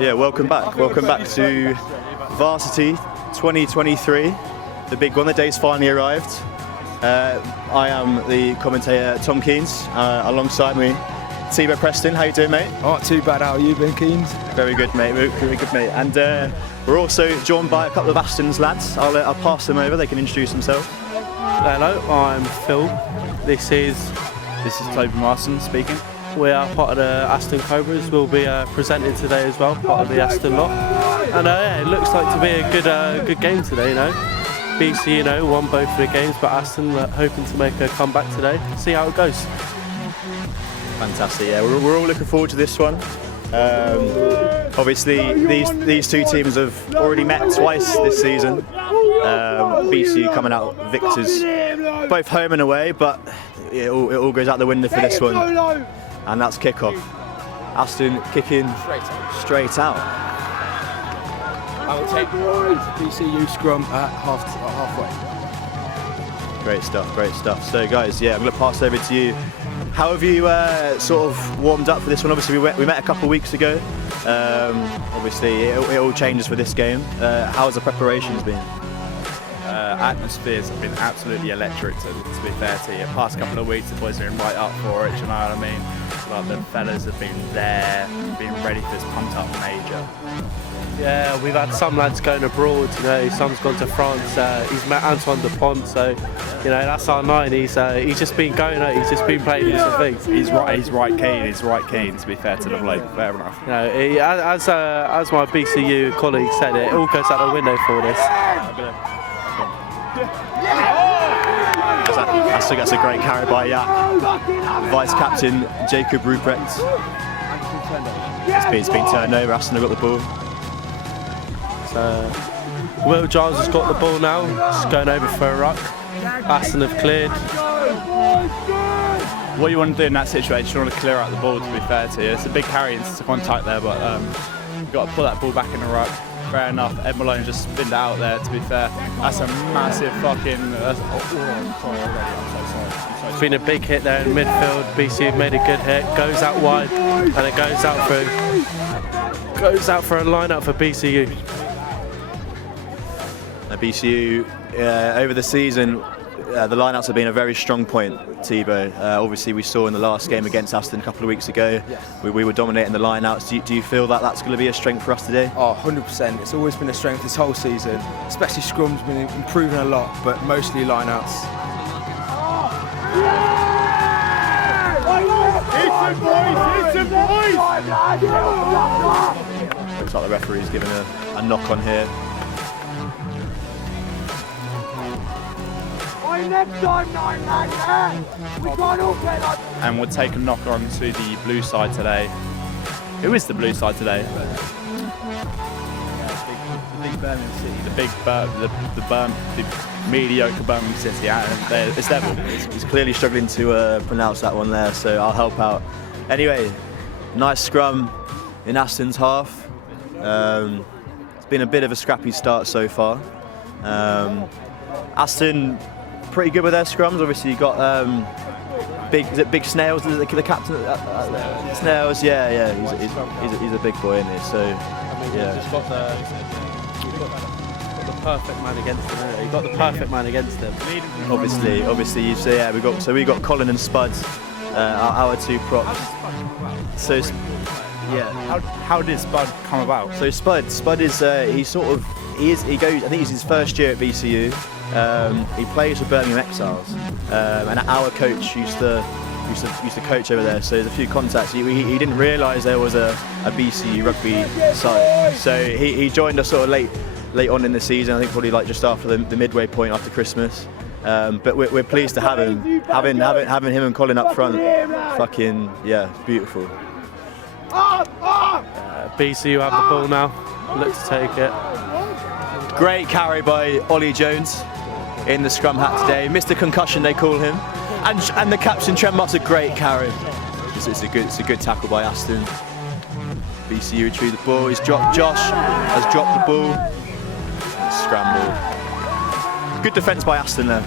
Yeah, welcome back. Welcome back to Varsity 2023, the big one. The day's finally arrived. I am the commentator Tom Keynes. Alongside me, Tibo Preston. How you doing, mate? Not too bad. How are you, Ben Keynes? Very good, mate. Very good, mate. And we're also joined by a couple of Aston's lads. I'll pass them over. They can introduce themselves. Hello, I'm Phil. This is Toby Marston speaking. We are part of the Aston Cobras. We'll be presenting today as well, part of the Aston lot. And yeah, it looks like to be a good game today. You know, BCU won both of the games, but Aston hoping to make a comeback today. See how it goes. Fantastic. Yeah, we're all looking forward to this one. Obviously, these two teams have already met twice this season. BCU coming out victors, both home and away, but it all goes out the window for this one, and that's kick-off. Aston kicking straight out. I will take BCU scrum at halfway. Great stuff. So guys, yeah, I'm going to pass over to you. How have you sort of warmed up for this one? Obviously, we met a couple of weeks ago. Obviously, it all changes for this game. How's the preparations been? Atmospheres have been absolutely electric, to be fair to you. The past couple of weeks, the boys have been right up for it, do you know what I mean? Like, the fellas have been there, been ready for this pumped up major. Yeah, we've had some lads going abroad, some's gone to France, he's met Antoine Dupont, so, that's our 9, he's just been going out, he's just been playing his thing. He's right keen, to be fair to the bloke, fair enough. As my BCU colleague said, it all goes out the window for this. That's a great carry by Yak. Vice captain Jacob Ruprecht. It's been turned over. Aston have got the ball. So Will Giles has got the ball now. Just going over for a ruck. Aston have cleared. What you want to do in that situation, you want to clear out the ball, to be fair to you. It's a big carry into contact there, but you've got to pull that ball back in the ruck. Fair enough, Ed Malone just spinned it out there, to be fair. That's a massive fucking... I'm sorry. It's been a big hit there in midfield. BCU made a good hit, goes out wide, and it goes out for a line-out for BCU. BCU, over the season, the line-outs have been a very strong point, Tibo. Obviously, we saw in the last game against Aston a couple of weeks ago, we were dominating the line-outs. Do you feel that that's going to be a strength for us today? Oh, 100%. It's always been a strength this whole season, especially scrum's been improving a lot, but mostly line-outs. Looks like the referee's giving a knock on here. And we'll take a knock on to the blue side today. Who is the blue side today? The big Birmingham City. The mediocre Birmingham City. It's them. He's clearly struggling to pronounce that one there, so I'll help out. Anyway, nice scrum in Aston's half. It's been a bit of a scrappy start so far. Aston pretty good with their scrums. Obviously, you got big Snails, the captain. Snails, yeah. He's a big boy, isn't he? So, yeah. Just got the perfect man against him. He got the perfect man against him. Obviously, you say yeah. We got Colin and Spuds, our two props. So, yeah. How did Spud come about? So Spud is he goes. I think it's his first year at BCU. He plays for Birmingham Exiles, and our coach used to coach over there. So there's a few contacts. He didn't realise there was a BCU rugby side. So he joined us sort of late on in the season. I think probably like just after the midway point after Christmas. But we're pleased to have him. Having him and Colin up front. Fucking yeah, beautiful. BCU have the ball now. Look to take it. Great carry by Ollie Jones in the scrum hat today. Mr. Concussion they call him, and the captain Trent Mott's a great carry. It's a good tackle by Aston. BCU retrieve the ball. Josh has dropped the ball. Scramble. Good defence by Aston there.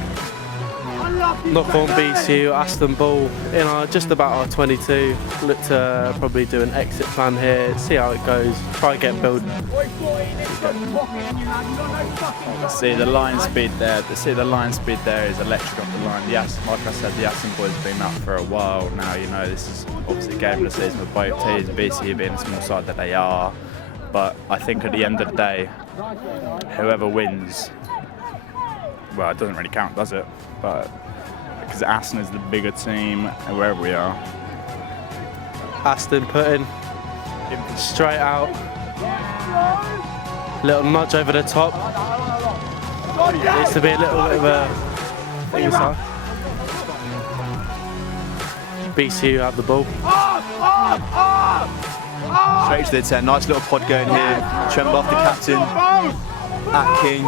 knock on BCU, Aston ball in just about our 22. Look to probably do an exit plan here, see how it goes, try and get build. See the line speed there. The line speed there is electric off the line. Like I said, the Aston boys have been up for a while now. You know, this is obviously a game of the season with both teams. BCU being the small side that they are, but I think at the end of the day, whoever wins, well, it doesn't really count, does it? But because Aston is the bigger team, wherever we are. Aston putting straight out. Little nudge over the top. Needs to be a little bit of a thing inside. BCU have the ball. Straight to the 10. Nice little pod going here. Tremble off the captain. At King.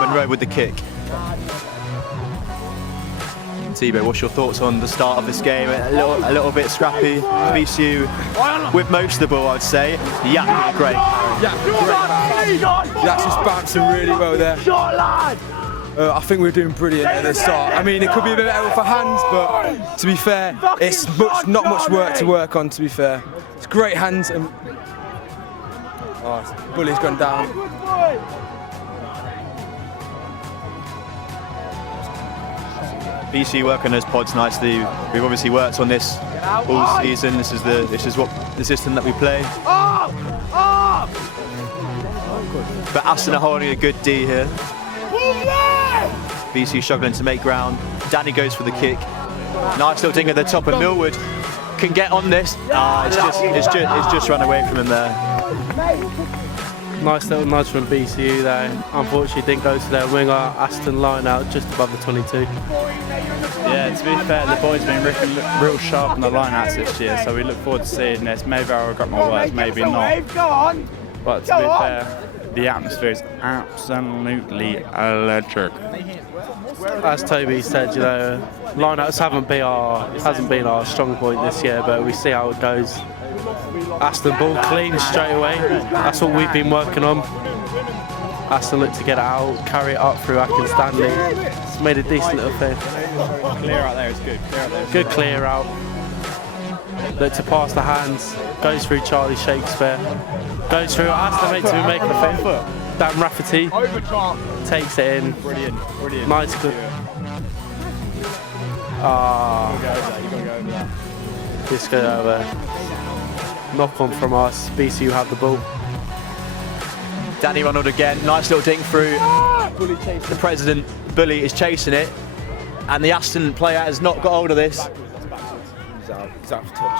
Monroe with the kick. Thibaut, what's your thoughts on the start of this game? A little bit scrappy. BCU with most of the ball, I'd say. Yak, great. Yak's just bouncing really well there. I think we're doing brilliant at the start. I mean, it could be a bit better for hands, but to be fair, it's not much work to work on, to be fair. It's great hands and... Oh, Bully's gone down. BCU work on those pods nicely. We've obviously worked on this all season. This is what the system that we play. But Aston are holding a good D here. BCU struggling to make ground. Danny goes for the kick. Nice little ding at the top, and Millwood can get on this. It's just run away from him there. Nice little nudge from BCU there. Unfortunately didn't go to their winger. Aston line out just above the 22. Yeah, to be fair, the boys have been real sharp on the line-outs this year, so we look forward to seeing this. Maybe I'll regret my words, maybe not. But to be fair, the atmosphere is absolutely electric. As Toby said, you know, line-outs hasn't been our strong point this year, but we see how it goes. Aston ball clean straight away. That's what we've been working on. Aston look to get it out, carry it up through Akin Stanley. It's made a decent little thing. Clear out there is good. Good clear out. Look to pass the hands. Goes through Charlie Shakespeare. Goes through Aston mate to make a thing. Dan Rafferty takes it in. Brilliant. Nice good. This go over. Knock on from us. BCU have the ball. Danny Ronald again. Nice little dink through. The president, Bully, is chasing it. And the Aston player has not got hold of this. He's out for touch.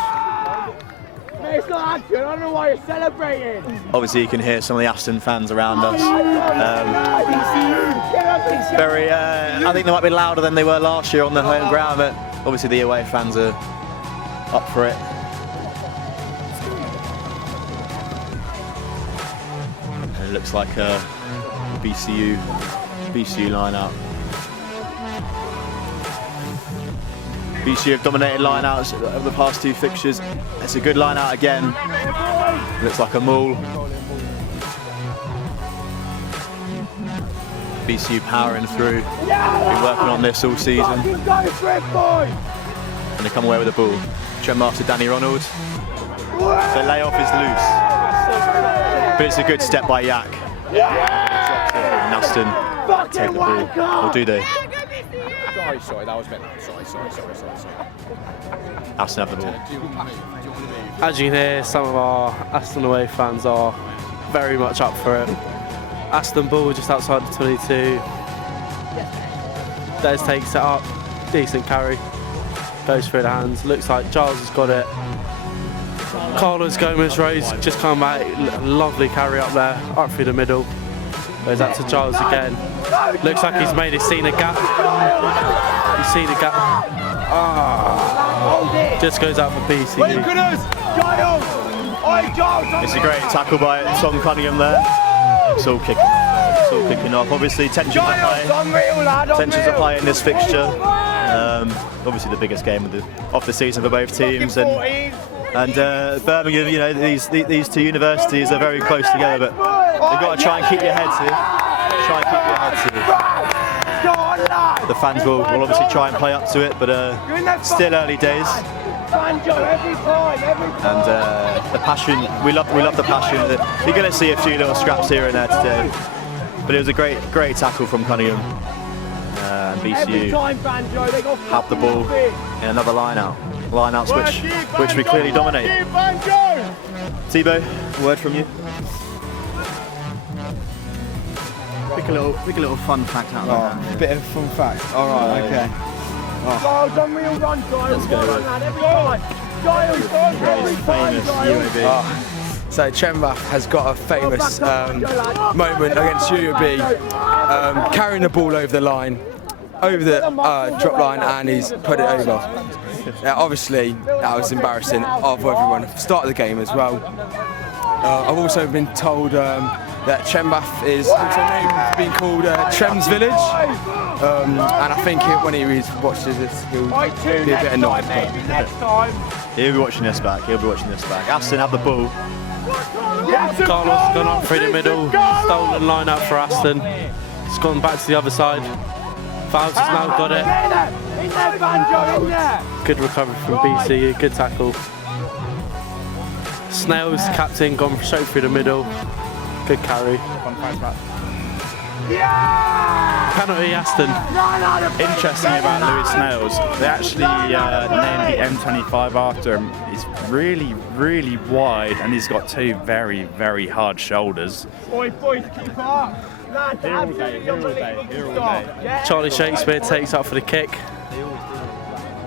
It's not action, I don't know why you're celebrating. Obviously you can hear some of the Aston fans around us. I think they might be louder than they were last year on the home ground, but obviously the away fans are up for it. And it looks like a BCU line-out. BCU have dominated line-outs over the past two fixtures. It's a good line-out again. Looks like a maul. BCU powering through. Been working on this all season. And they come away with the ball. Tremble after Danny Ronald. The layoff is loose. But it's a good step by Yak. And Aston take the ball. Or do they? Sorry, that was meant. Sorry. Aston have the ball. As you can hear, some of our Aston away fans are very much up for it. Aston ball just outside the 22. Des takes it up, decent carry. Goes through the hands, looks like Giles has got it. Carlos Gomez Rose just come back, lovely carry up there, up through the middle. Goes out to Giles again. Looks like he's seen a gap. He's seen a gap. Just goes out for BCU. It's a great tackle by Tom Cunningham there. It's all kicking off. Obviously tensions are high in this fixture. Obviously the biggest game of the season for both teams, and Birmingham, you know, these two universities are very close together, but you've got to try and keep your heads here. the fans will obviously try and play up to it, but still early days. And the passion, we love the passion. You're going to see a few little scraps here and there today, but it was a great tackle from Cunningham. And BCU have the ball in another line-outs which we clearly dominate. Thibaut, word from you? Pick a little fun fact out there. A bit of fun fact. All right, okay. Let's go. Very famous UAB. So Chembaf has got a famous moment against UAB, carrying the ball over the line, over the drop line, and he's put it over. Now, obviously, that was embarrassing of everyone. Start of the game as well. I've also been told that Chembaf is also being called Trem's Village, and I think when he watches this, he'll be a bit annoyed. He'll be watching this back. Aston have the ball. Carlos gone up through the middle, stolen line out for Aston. It's gone back to the other side. Fowles has now got it. Good recovery from BCU, good tackle. Snails, captain, gone straight through the middle. Good carry. Penalty Aston. Interesting about Lewis Snails, they actually named the M25 after him. He's really wide, and he's got two very hard shoulders. Charlie Shakespeare takes up for the kick.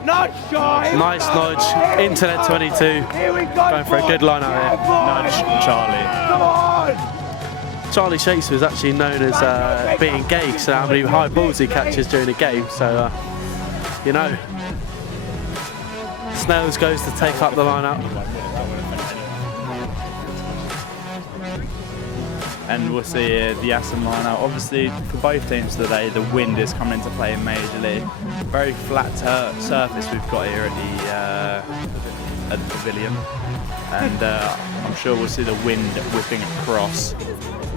Nice nudge into net 22. Going for a good line out here. Nudge Charlie. Charlie Shakespeare is actually known as being gay, so how many high balls he catches during the game. So, you know. Snails goes to take up the line out. And we'll see the Aston line out. Obviously, for both teams today, the wind is coming into play majorly. Very flat surface we've got here at the Pavilion, and I'm sure we'll see the wind whipping across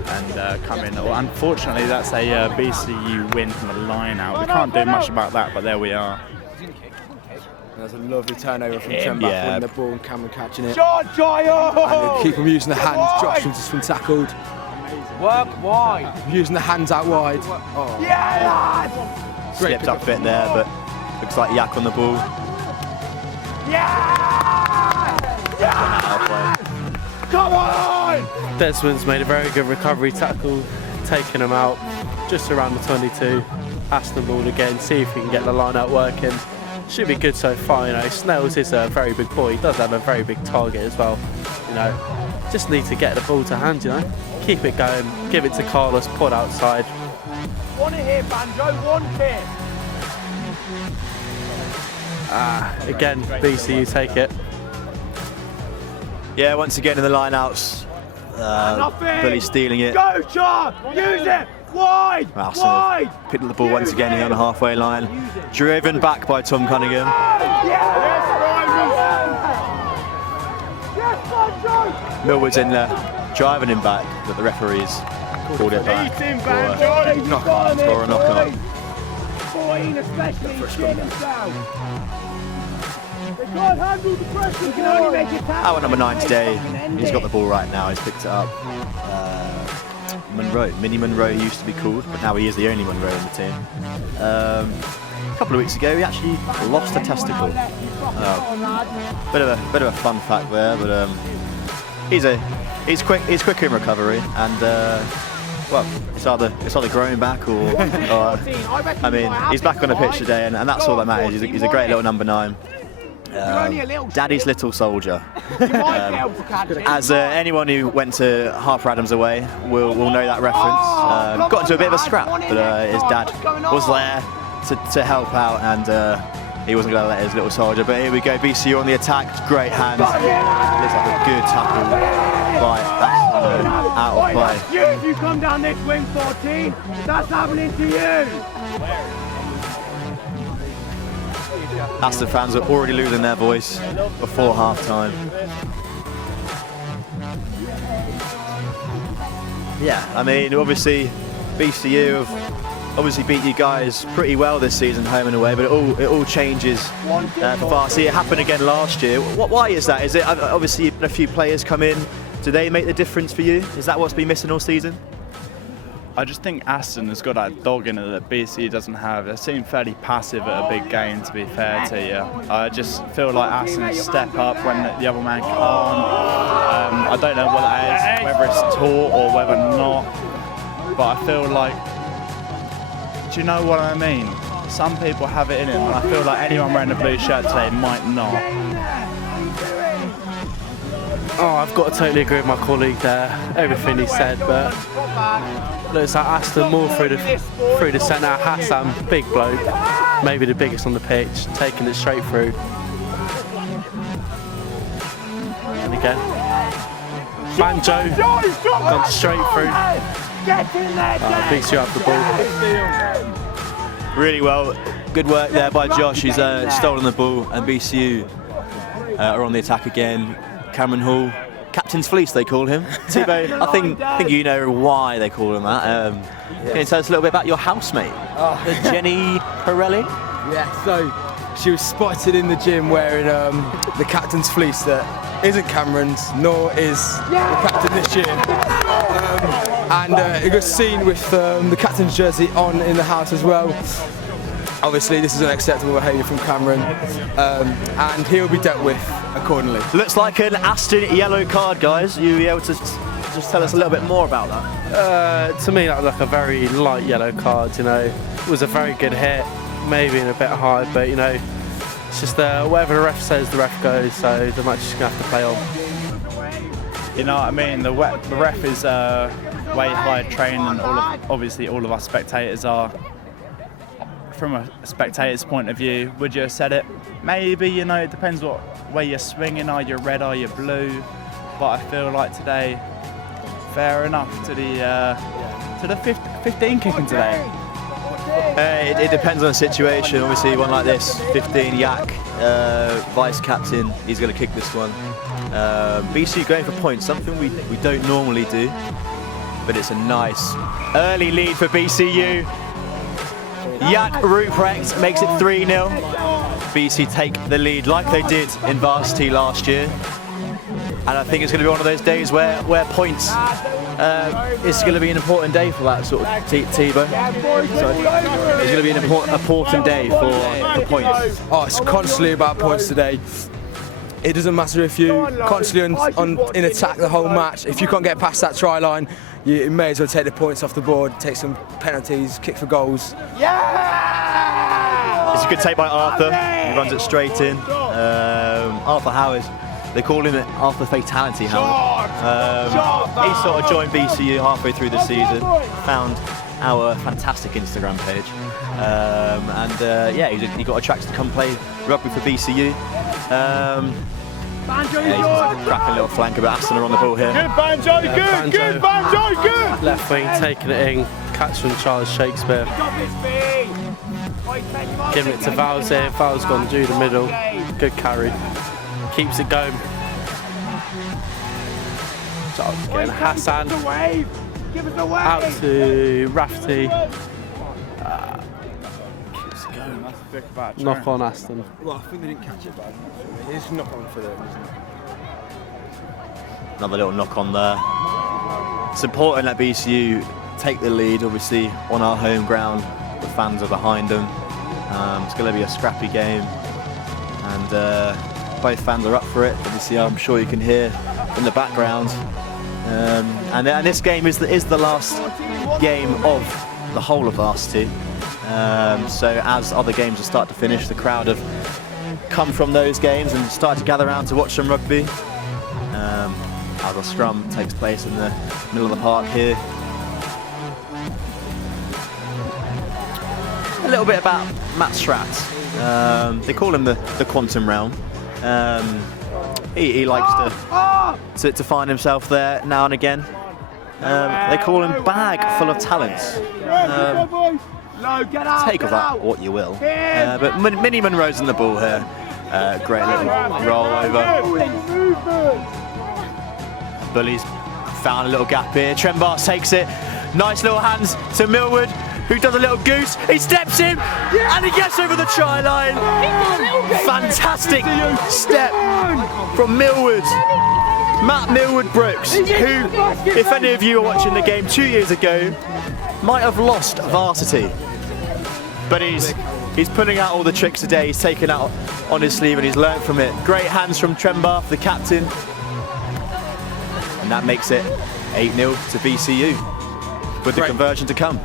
and coming. Well, unfortunately, that's a BCU win from the line out. We can't do much about that, but there we are. There's a lovely turnover from Chembaf, winning the ball and Cameron catching it. Shot, Giles! And they keep him using the hands. Josh has just been tackled. Work wide. Using the hands out wide. Oh. Yeah, lad! Slipped up a bit there, but looks like Yak on the ball. Yeah! Yeah! Come on! Desmond's made a very good recovery tackle, taking him out just around the 22. Aston ball again, see if he can get the line out working. Should be good so far, you know. Snails is a very big boy, he does have a very big target as well, you know. Just need to get the ball to hand, you know. Keep it going, give it to Carlos, put outside. Want it here, Banjo, want it! Again, BCU take it. Yeah, once again in the line-outs. Billy stealing it. Go, Char! Use it! Wide! Aston Wide! picked up the ball once again here on the halfway line. Driven back by Tom Cunningham. Yes, Banjo! Millwood's in there, driving him back, but the referees called it back for a knock-up. 14 especially, shit himself. They can't handle the pressure. You can only make it happen. Our number 9 today, he's got the ball right now, he's picked it up. Monroe, Mini Monroe he used to be called, but now he is the only Monroe in the team. A couple of weeks ago he actually lost a testicle. Bit of a fun fact there, but he's quick in recovery, and well, it's either growing back or I mean, he's back on the pitch today, and that's all that matters. He's a great little number 9. Daddy's little soldier. As anyone who went to Harper Adams away will know that reference. Got into a bit of a scrap, but his dad was there to help out, and he wasn't going to let his little soldier. But here we go, BCU on the attack, great hands. Looks like a good tackle by Aston, out of play. If you come down this wing 14, that's happening to you. Aston fans are already losing their voice before half-time. Yeah, I mean, obviously BCU have obviously beat you guys pretty well this season, home and away, but it all changes for Varsity. It happened again last year. Why is that? Is it obviously a few players come in? Do they make the difference for you? Is that what's been missing all season? I just think Aston has got that dog in it that BCU doesn't have. They seem fairly passive at a big game, to be fair to you. I just feel like Aston step up when the other man can't. I don't know what that is, whether it's taught or whether not, but I feel like, do you know what I mean? Some people have it in them, and I feel like anyone wearing a blue shirt today might not. Oh, I've got to totally agree with my colleague there, everything he said, but looks like Aston more through the centre. Hassan, big bloke, maybe the biggest on the pitch, taking it straight through. And again, Banjo, gone straight through. BCU have the ball. Really well, good work there by Josh. He's stolen the ball, and BCU are on the attack again. Cameron Hall, Captain's Fleece they call him. Thibaut, I think you know why they call him that. Can you tell us a little bit about your housemate, Jenny Pirelli? Yeah, so she was spotted in the gym wearing the Captain's Fleece that isn't Cameron's, nor is the captain this year. And it was seen with the captain's jersey on in the house as well. Obviously, this is unacceptable behaviour from Cameron, and he'll be dealt with accordingly. Looks like an Aston yellow card, guys. You be able to just tell us a little bit more about that? To me, that was like a very light yellow card. You know, it was a very good hit, maybe in a bit high, but you know, it's just whatever the ref says, the ref goes. So the match is gonna have to play on. You know what I mean? The ref is way higher trained than obviously all of us spectators are. From a spectator's point of view, would you have said it? Maybe, you know, it depends what way you're swinging. Are you red, are you blue? But I feel like today, fair enough to the 15 kicking today. It depends on the situation. Obviously, one like this, 15 Yak, vice captain, he's going to kick this one. BCU going for points, something we don't normally do, but it's a nice early lead for BCU. Yak Ruprecht makes it 3-0. BC take the lead like they did in Varsity last year. And I think it's going to be one of those days where points is going to be an important day for that sort of Thibaut. So it's going to be an important day for points. Oh, it's constantly about points today. It doesn't matter if you constantly in attack the whole match. If you can't get past that try line, you may as well take the points off the board, take some penalties, kick for goals. It's a good take by Arthur. He runs it straight in. Arthur Howard, they call him Arthur Fatality Howard. He sort of joined BCU halfway through the season, found our fantastic Instagram page, he got attracted to come play rugby for BCU. He's a cracking little flanker, but Aston are on the ball here. Good Banjo, good Banjo, good! Left wing, taking it in, catch from Charles Shakespeare. Giving it to Vowles here, Vowles gone through the middle. Good carry, keeps it going. Charles again, Hassan. Out to Rafferty. Keeps it going. Knock on Aston. Well, I think they didn't catch it, but it's knock on for them, isn't it? Another little knock on there. It's important that BCU take the lead, obviously, on our home ground. The fans are behind them. It's going to be a scrappy game, and both fans are up for it. Obviously, I'm sure you can hear in the background. And this game is the last game of the whole of Varsity. So as other games will start to finish, the crowd have come from those games and started to gather around to watch some rugby. As a scrum takes place in the middle of the park here. A little bit about Matt Stratt. They call him the Quantum Realm. He likes to find himself there now and again. They call him Bag Full of Talents. Take of that what you will. But Minnie Monroe's in the ball here. Great little roll over. Bullies found a little gap here. Trembars takes it. Nice little hands to Millwood, who does a little goose. He steps in and he gets over the try line. Fantastic step from Millwood. Matt Millwood Brooks, who, if any of you were watching the game 2 years ago, might have lost Varsity. But he's putting out all the tricks today. He's taken out on his sleeve and he's learnt from it. Great hands from Trembath, the captain. And that makes it 8-0 to BCU, with the conversion to come.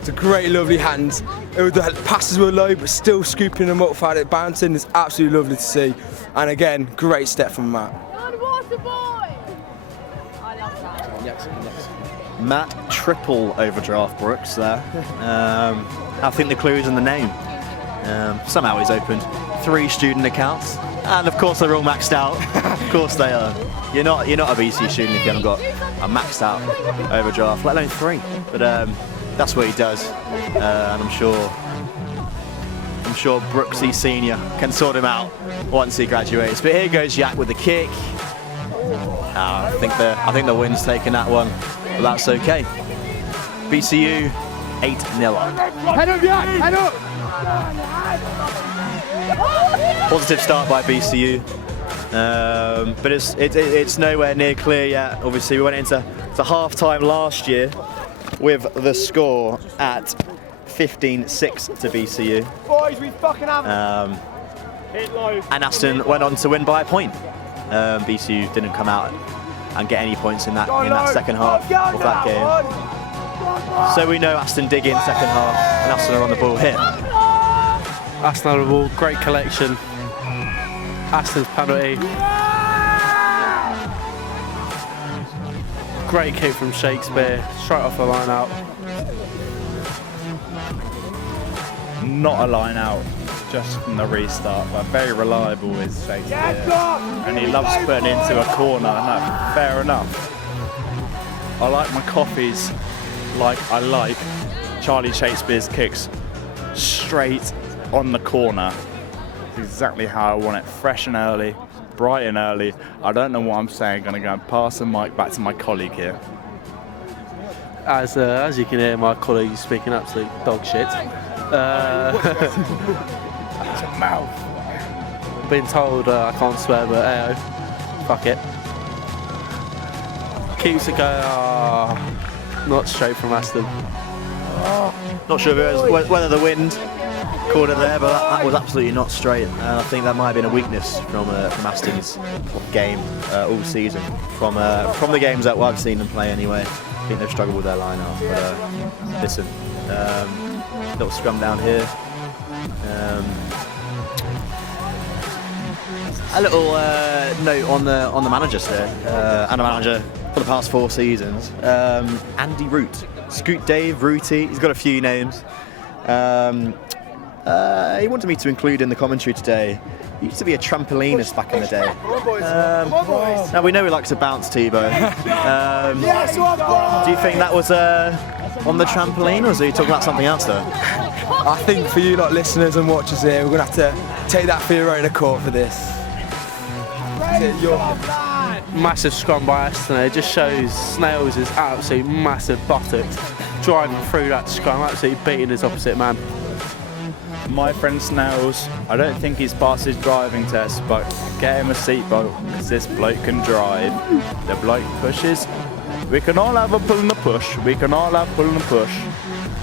It's a great, lovely hand. The passes were low, but still scooping them up, without it bouncing. It's absolutely lovely to see. And again, great step from Matt. Matt triple overdraft Brooks there. I think the clue is in the name. Somehow he's opened 3 student accounts, and of course they're all maxed out. Of course they are. You're not a BCU student if you haven't got a maxed out overdraft, let alone 3. But that's what he does, and I'm sure Brooksy Senior can sort him out once he graduates. But here goes Yak with the kick. I think the wind's taken that one, but that's okay. BCU 8-0 up. Head up, Yak, head up! Positive start by BCU, but it's nowhere near clear yet. Obviously, we went into half-time last year with the score at 15-6 to BCU. Boys, we fucking have and Aston went on to win by a point. BCU didn't come out and get any points in that second half of that game. So we know Aston dig in second half, and Aston are on the ball here. Aston on the ball, great collection. Aston's penalty. Great kick from Shakespeare, straight off the line out. Not a line out, just from the restart, but very reliable is Shakespeare. And he loves putting into a corner, no, fair enough. I like my coffees like I like Charlie Shakespeare's kicks, straight on the corner. It's exactly how I want it, fresh and early, bright and early. I don't know what I'm saying, gonna go and pass the mic back to my colleague here. As you can hear, my colleague is speaking absolute dog shit. It's a mouth. Been told I can't swear, but hey, fuck it. Keeps it going. Not straight from Aston. Not sure whether the wind caught it there, but that was absolutely not straight. I think that might have been a weakness from Aston's game all season. From the games that I've seen them play anyway, I think they've struggled with their line-out. But listen, little scrum down here. A little note on the managers here, and a manager for the past 4 seasons. Andy Root, Scoot Dave, Rooty. He's got a few names. He wanted me to include in the commentary today. He used to be a trampolinist back in the day. Now we know he likes to bounce, Tebow. Do you think that was on the trampoline, or was he talking about something else there? I think for you like listeners and watchers here, we're going to have to take that for your own accord for this. Massive scrum by Aston. It just shows Snails is absolute massive buttocks driving through that scrum, absolutely beating his opposite man. My friend Snails, I don't think he's passed his driving test, but get him a seatbelt, because this bloke can drive. The bloke pushes. We can all have a pull and a push. We can all have pull and a push.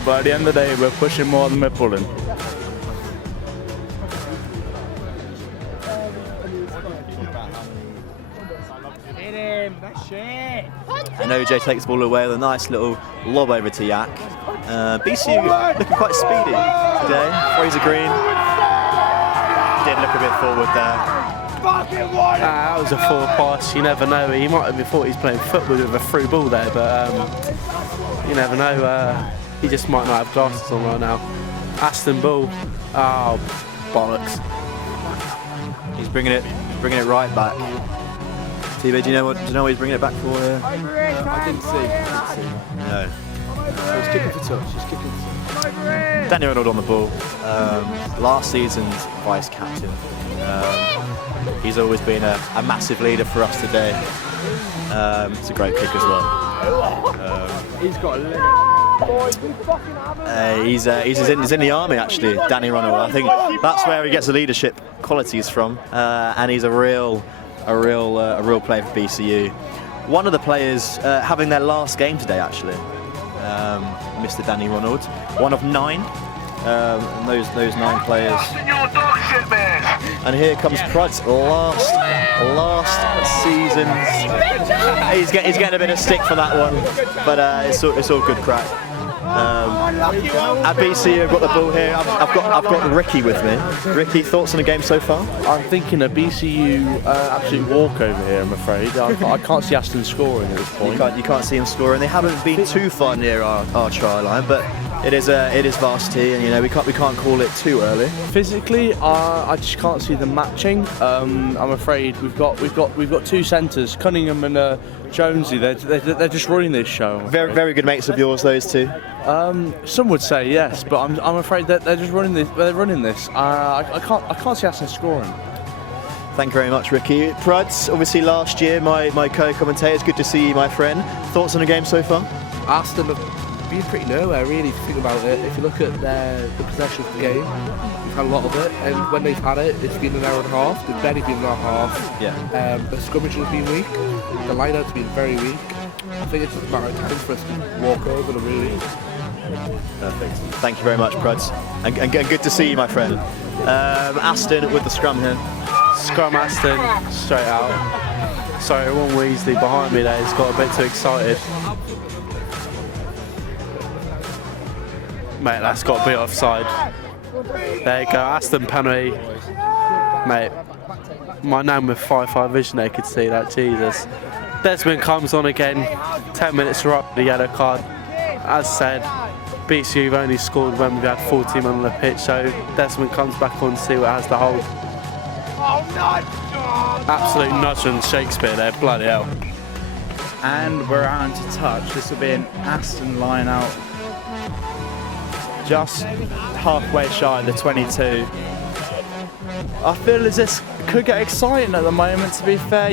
But at the end of the day, we're pushing more than we're pulling. Hit him, that's shit. And OJ takes the ball away with a nice little lob over to Yak. BCU looking quite speedy today. Fraser Green did look a bit forward there. That was a forward pass, you never know. He might have thought he's playing football with a through ball there, but you never know. He just might not have glasses on right now. Aston ball. Oh, bollocks. He's bringing it right back. T-Bay, do you know what he's bringing it back for here? I didn't see. No. He's kicking for touch. Danny Reynolds on the ball. Last season's vice captain. He's always been a massive leader for us today. It's a great kick as well. He's got a leg. He's in the army actually, Danny Ronald. I think that's where he gets the leadership qualities from, and he's a real player for BCU. One of the players having their last game today actually, Mr. Danny Ronald, one of 9. And those 9 players. And here comes Pruds, last season. He's getting a bit of stick for that one, but it's all good crack. At BCU, I've got the ball here. I've got Ricky with me. Ricky, thoughts on the game so far? I'm thinking a BCU absolute walkover here, I'm afraid. I can't see Aston scoring at this point. You can't see him scoring. They haven't been too far near our try line, but it is Varsity, and we can't call it too early. Physically, I just can't see them matching. I'm afraid we've got 2 centres, Cunningham and Jonesy. They're just running this show. Very good mates of yours, those two. Some would say yes, but I'm afraid that they're just running this. They're running this. I can't see Aston scoring. Thank you very much, Ricky. Pruds, obviously last year my co-commentator. It's good to see you, my friend. Thoughts on the game so far? Aston have been pretty nowhere really, if you think about it. If you look at the possession of the game, we've had a lot of it, and when they've had it, it's been an hour and a half. They've barely been an hour and a half. Yeah. The scrimmage has been weak. The line-out's been very weak. I think it's just a matter of time for us to walk over them really. Perfect. Thank you very much, Pruds. And good to see you, my friend. Aston with the scrum here. Scrum Aston, straight out. Sorry, Ron Weasley behind me there. He's got a bit too excited. Mate, that's got to be offside. There you go, Aston penalty. Mate, my nan with 5/5 vision there could see that, Jesus. Desmond comes on again, 10 minutes are up, the yellow card. As said, BCU have only scored when we've had 14 men on the pitch, so Desmond comes back on to see what has to hold. Absolute nudge on Shakespeare there, bloody hell. And we're out into touch. This will be an Aston line out. Just halfway shy of the 22. I feel as this could get exciting at the moment, to be fair.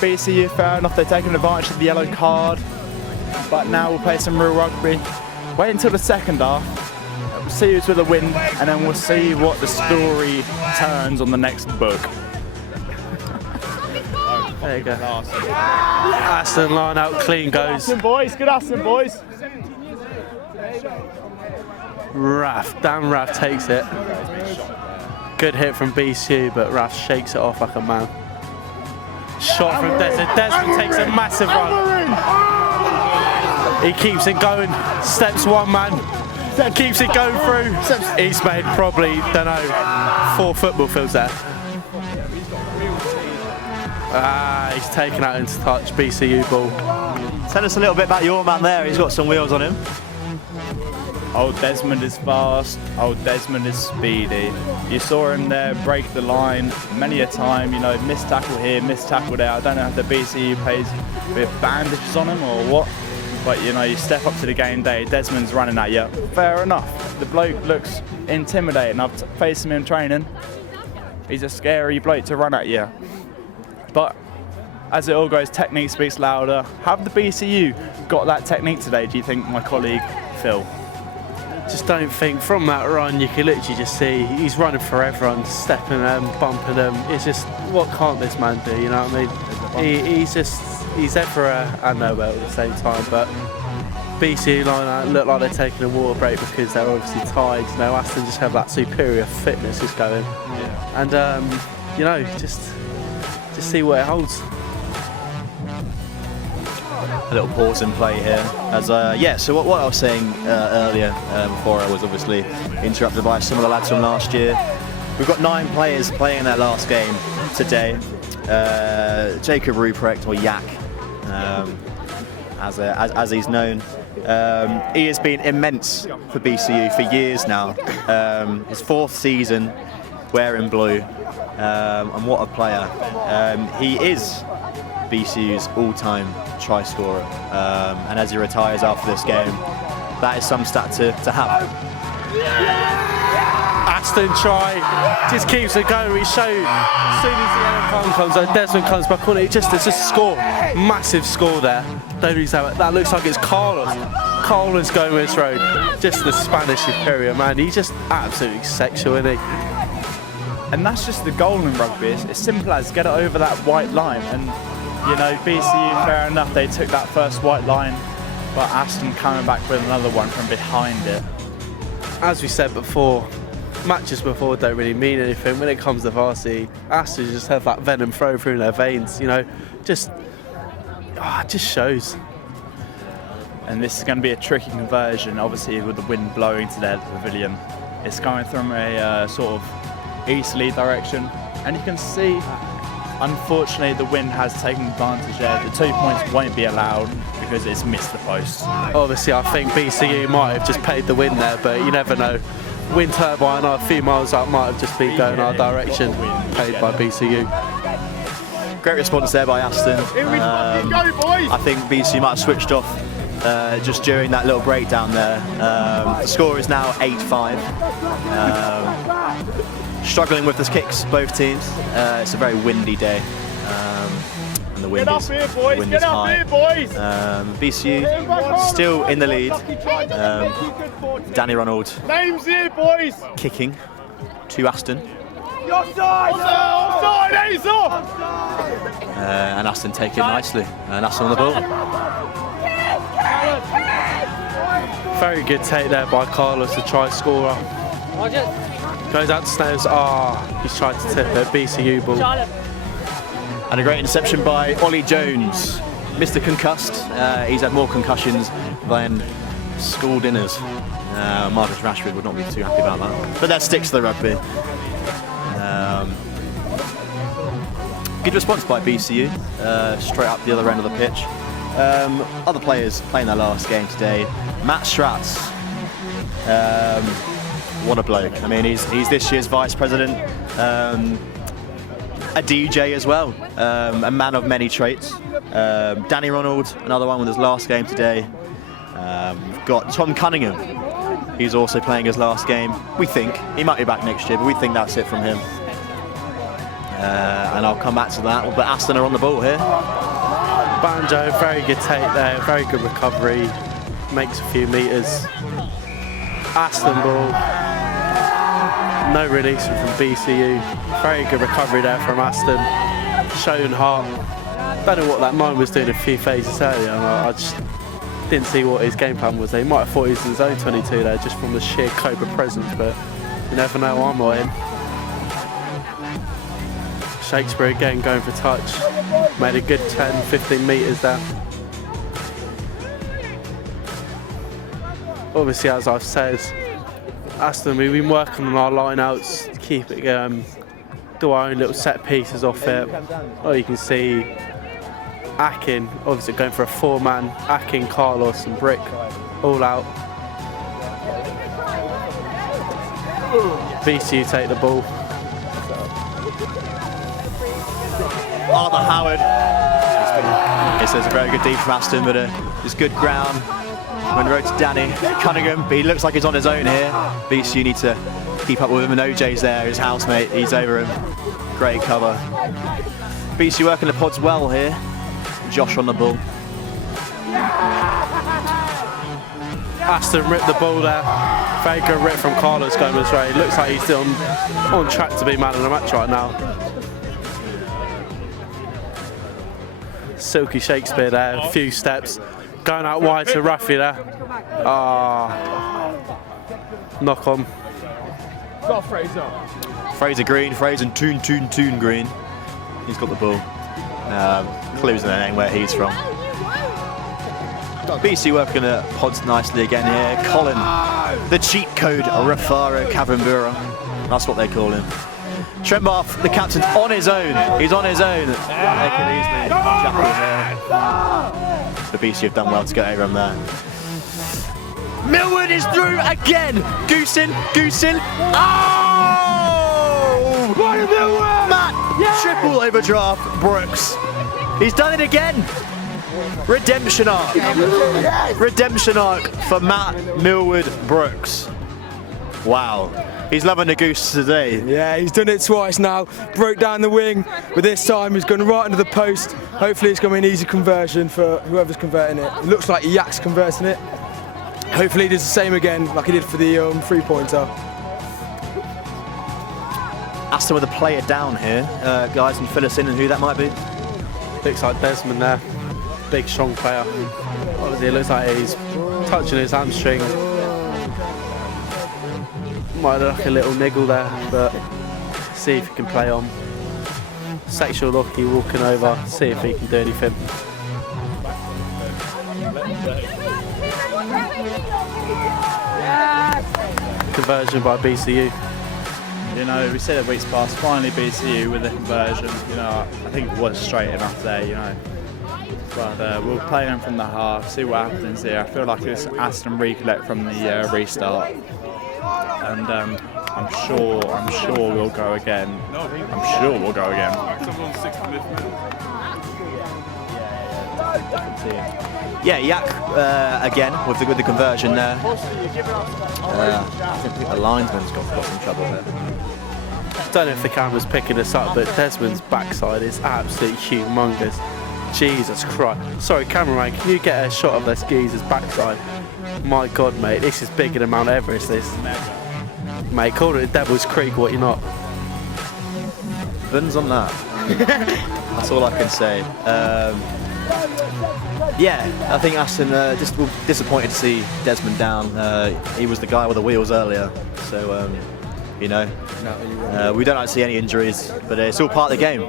BCU, fair enough, they're taking advantage of the yellow card. But now we'll play some real rugby. Wait until the second half. We'll see who's with the win, and then we'll see what the story turns on the next book. There you go. Aston line out, clean goes. Aston boys, good Aston boys. Dan Raff takes it. Good hit from BCU, but Raff shakes it off like a man. Shot from Desmond. Desmond takes a massive run. He keeps it going. Steps one man. Keeps it going through. He's made probably, don't know, 4 football fields there. He's taken out into touch. BCU ball. Tell us a little bit about your man there. He's got some wheels on him. Old Desmond is fast, old Desmond is speedy. You saw him there break the line many a time, missed tackle here, missed tackle there. I don't know if the BCU plays with bandages on him or what, but you step up to the game day, Desmond's running at you. Fair enough, the bloke looks intimidating. I've faced him in training. He's a scary bloke to run at you. But as it all goes, technique speaks louder. Have the BCU got that technique today, do you think, my colleague Phil? Just don't think from that run you can literally just see he's running for everyone, stepping them, bumping them. It's just, what can't this man do, you know what I mean? He's everywhere and nowhere at the same time. But BCU line look like they're taking a water break because they're obviously tired. Aston just have that superior fitness is going. Yeah. And just see what it holds. A little pause in play here. So what I was saying earlier, before I was obviously interrupted by some of the lads from last year. We've got 9 players playing in their last game today. Jacob Ruprecht, or Yak, as he's known. He has been immense for BCU for years now. His 4th season wearing blue, and what a player. He is BCU's all-time try scorer, and as he retires after this game, that is some stat to have. Aston try, just keeps it going. We show as soon as the yellow card comes, Desmond comes back on it. It's just a score, massive score there. That looks like it's Carlos. Carlos Gomez Road, just the Spanish superior man. He's just absolutely sexual, isn't he? And that's just the goal in rugby. It's as simple as get it over that white line. And you know, BCU, fair enough, they took that first white line, but Aston coming back with another one from behind it. As we said before, matches before don't really mean anything. When it comes to Varsity, Aston just have that venom flow through their veins, you know, just shows. And this is going to be a tricky conversion, obviously with the wind blowing to the Pavilion. It's going from a sort of easterly direction, and you can see, unfortunately, the wind has taken advantage there. The 2 points won't be allowed because it's missed the post. Obviously, I think BCU might have just paid the wind there, but you never know. Wind turbine a few miles up might have just been going our direction, paid by BCU. Great response there by Aston. I think BCU might have switched off just during that little breakdown there. The score is now 8-5. Struggling with the kicks, both teams. It's a very windy day, and the wind is high. BCU still in the lead. Danny Ronald Names here, boys. kicking to Aston. Offside, he's off. And Aston take it nicely, and Aston on the ball. Very good take there by Carlos, the try scorer. Goes out to Snails. He's tried to tip it. BCU ball. And a great interception by Ollie Jones. Mr. Concussed. He's had more concussions than school dinners. Marcus Rashford would not be too happy about that. But that sticks to the rugby. Good response by BCU. Straight up the other end of the pitch. Other players playing their last game today. Matt Stratz. What a bloke. I mean, he's this year's vice president, a DJ as well, a man of many traits. Danny Ronald, another one with his last game today. We've got Tom Cunningham, he's also playing his last game. We think he might be back next year, but we think that's it from him. And I'll come back to that, but Aston are on the ball here. Banjo, very good take there, very good recovery, makes a few metres. Aston ball, no release from BCU, very good recovery there from Aston. Shown heart, don't know what that man was doing a few phases earlier, and I just didn't see what his game plan was. He might have thought he was in his own 22 there just from the sheer Cobra presence, but you never know, I'm not in. Shakespeare again going for touch, made a good 10-15 metres there. Obviously, as I've said, Aston, we've been working on our line-outs to keep it do our own little set pieces off it. Oh, you can see Akin, obviously going for a 4-man, Akin, Carlos and Brick, all out. BCU take the ball. Arthur Howard. It's a very good D from Aston, but it's good ground. When road to Danny Cunningham, but he looks like he's on his own here. BCU need to keep up with him, and OJ's there, his housemate, he's over him. Great cover. BCU working the pods well here. Josh on the ball. Aston ripped the ball there. Very good rip from Carlos Gomez Ray. Looks like he's still on track to be man of the match right now. Silky Shakespeare there, a few steps. Going out wide to Ruffy there. Knock on. Got Fraser. Fraser Green, Fraser Toon Green. He's got the ball. Clues in the name where he's from. BC working at pods nicely again here. Colin, the cheat code Rafaro Cavambura. That's what they call him. Trembath, the captain's on his own. He's on his own. They can easily jackal here. The BC have done well to get over him there. Millwood is through again. Goosen. Oh! Matt, triple overdraft. Brooks. He's done it again. Redemption arc. Redemption arc for Matt Millwood Brooks. Wow. He's loving the goose today. Yeah, he's done it twice now. Broke down the wing, but this time he's gone right into the post. Hopefully it's going to be an easy conversion for whoever's converting it. It looks like Yak's converting it. Hopefully he does the same again like he did for the three-pointer. Aston with a player down here. Guys, can fill us in on who that might be? Looks like Desmond there. Big, strong player. Obviously, it looks like he's touching his hamstring. Might look like a little niggle there, but see if he can play on. Sexual lucky walking over, see if he can do anything. Conversion by BCU. You know, we said it weeks past, finally BCU with a conversion. You know, I think it was straight enough there, you know. But we'll play them from the half, see what happens here. I feel like it's Aston recollect from the restart. And I'm sure we'll go again. I'm sure we'll go again. Yeah, Yak again with the conversion there. I think the linesman's got some trouble there. Don't know if the camera's picking this up, but Desmond's backside is absolutely humongous. Jesus Christ. Sorry, cameraman, can you get a shot of this geezer's backside? My God, mate, this is bigger than Mount Everest, this. Mate, call it Devil's Creek, what you're not. Buns on that. That's all I can say. Yeah, I think Aston just disappointed to see Desmond down. He was the guy with the wheels earlier, so you know, we don't like to see any injuries, but it's all part of the game.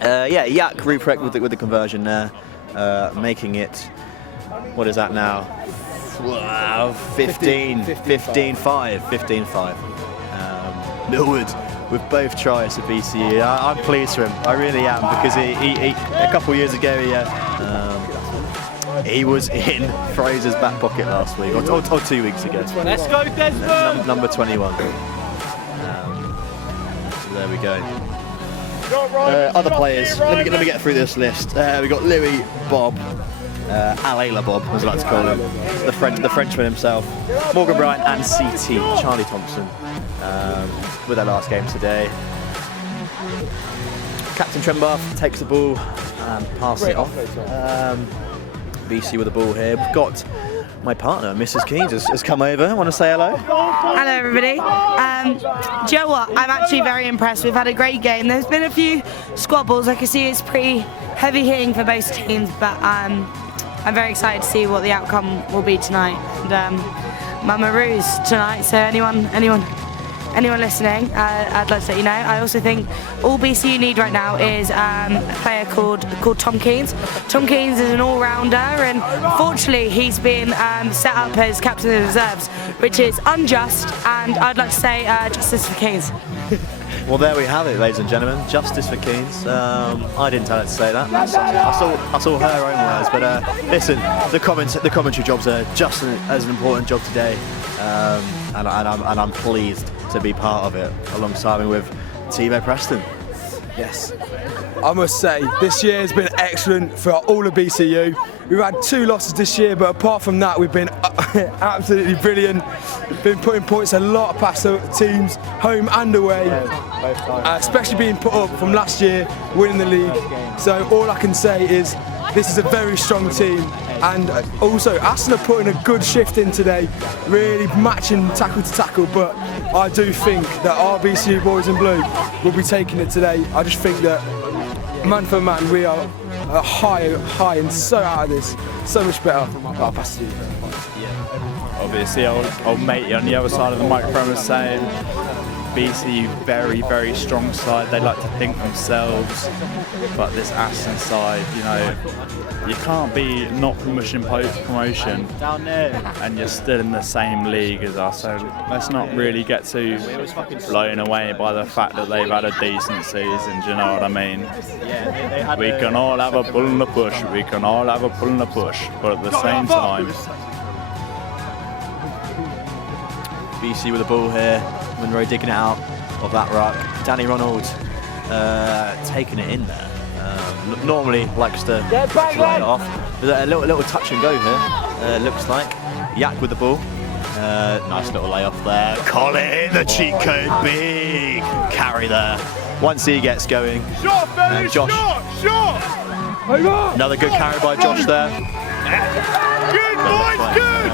Yeah, Yak Ruprecht with the conversion there, making it. What is that now? 15-5. Millwood with both tries for BCU. I'm pleased for him. I really am, because he a couple of years ago he was in Fraser's back pocket last week, or 2 weeks ago. Let's go, Desmond! Number 21. So there we go. Other players. Let me get through this list. We got Louis, Bob, Alayla Bob, as I like to call him, the Frenchman himself, Morgan Bryant, and CT Charlie Thompson with their last game today. Captain Trembath takes the ball and passes it off. BC with the ball here. We've got my partner, Mrs. Keynes, has come over. I want to say hello. Hello, everybody. Do you know what? I'm actually very impressed. We've had a great game. There's been a few squabbles. I can see it's pretty heavy hitting for both teams, but I'm very excited to see what the outcome will be tonight. And Mama Roo's tonight. So anyone listening, I'd like to let you know. I also think all BCU need right now is a player called Tom Keynes. Tom Keynes is an all-rounder, and fortunately he's been set up as captain of the reserves, which is unjust, and I'd like to say justice for Keynes. Well, there we have it, ladies and gentlemen. Justice for Keynes. I didn't tell her to say that. I saw her own words. But listen, the commentary job's just as an important job today, and I'm pleased to be part of it alongside me with Timo Preston. Yes. I must say, this year has been excellent for all of BCU. We've had 2 losses this year, but apart from that, we've been absolutely brilliant. Been putting points a lot past the teams, home and away. Especially being put up from last year, winning the league. So all I can say is this is a very strong team. And also, Aston are putting a good shift in today, really matching tackle to tackle. But I do think that our BCU boys in blue will be taking it today. I just think that man for man, we are high and so out of this, so much better. I'll pass to you. Obviously, old matey on the other side of the microphone was saying BCU very, very strong side. They like to think themselves, but this Aston side, you know, you can't be not promotion down there and you're still in the same league as us. So let's not really get too blown away by the fact that they've had a decent season. Do you know what I mean? We can all have a pull in the push. We can all have a pull in the push, but at the same time. BC with the ball here. Monroe digging it out of that ruck. Danny Ronald taking it in there. Normally likes to line it off. There's a little touch and go here. Looks like Yak with the ball. Nice little layoff there. Colin, the cheat code, big carry there. Once he gets going, and Josh, another good carry by Josh there. Good boys, good!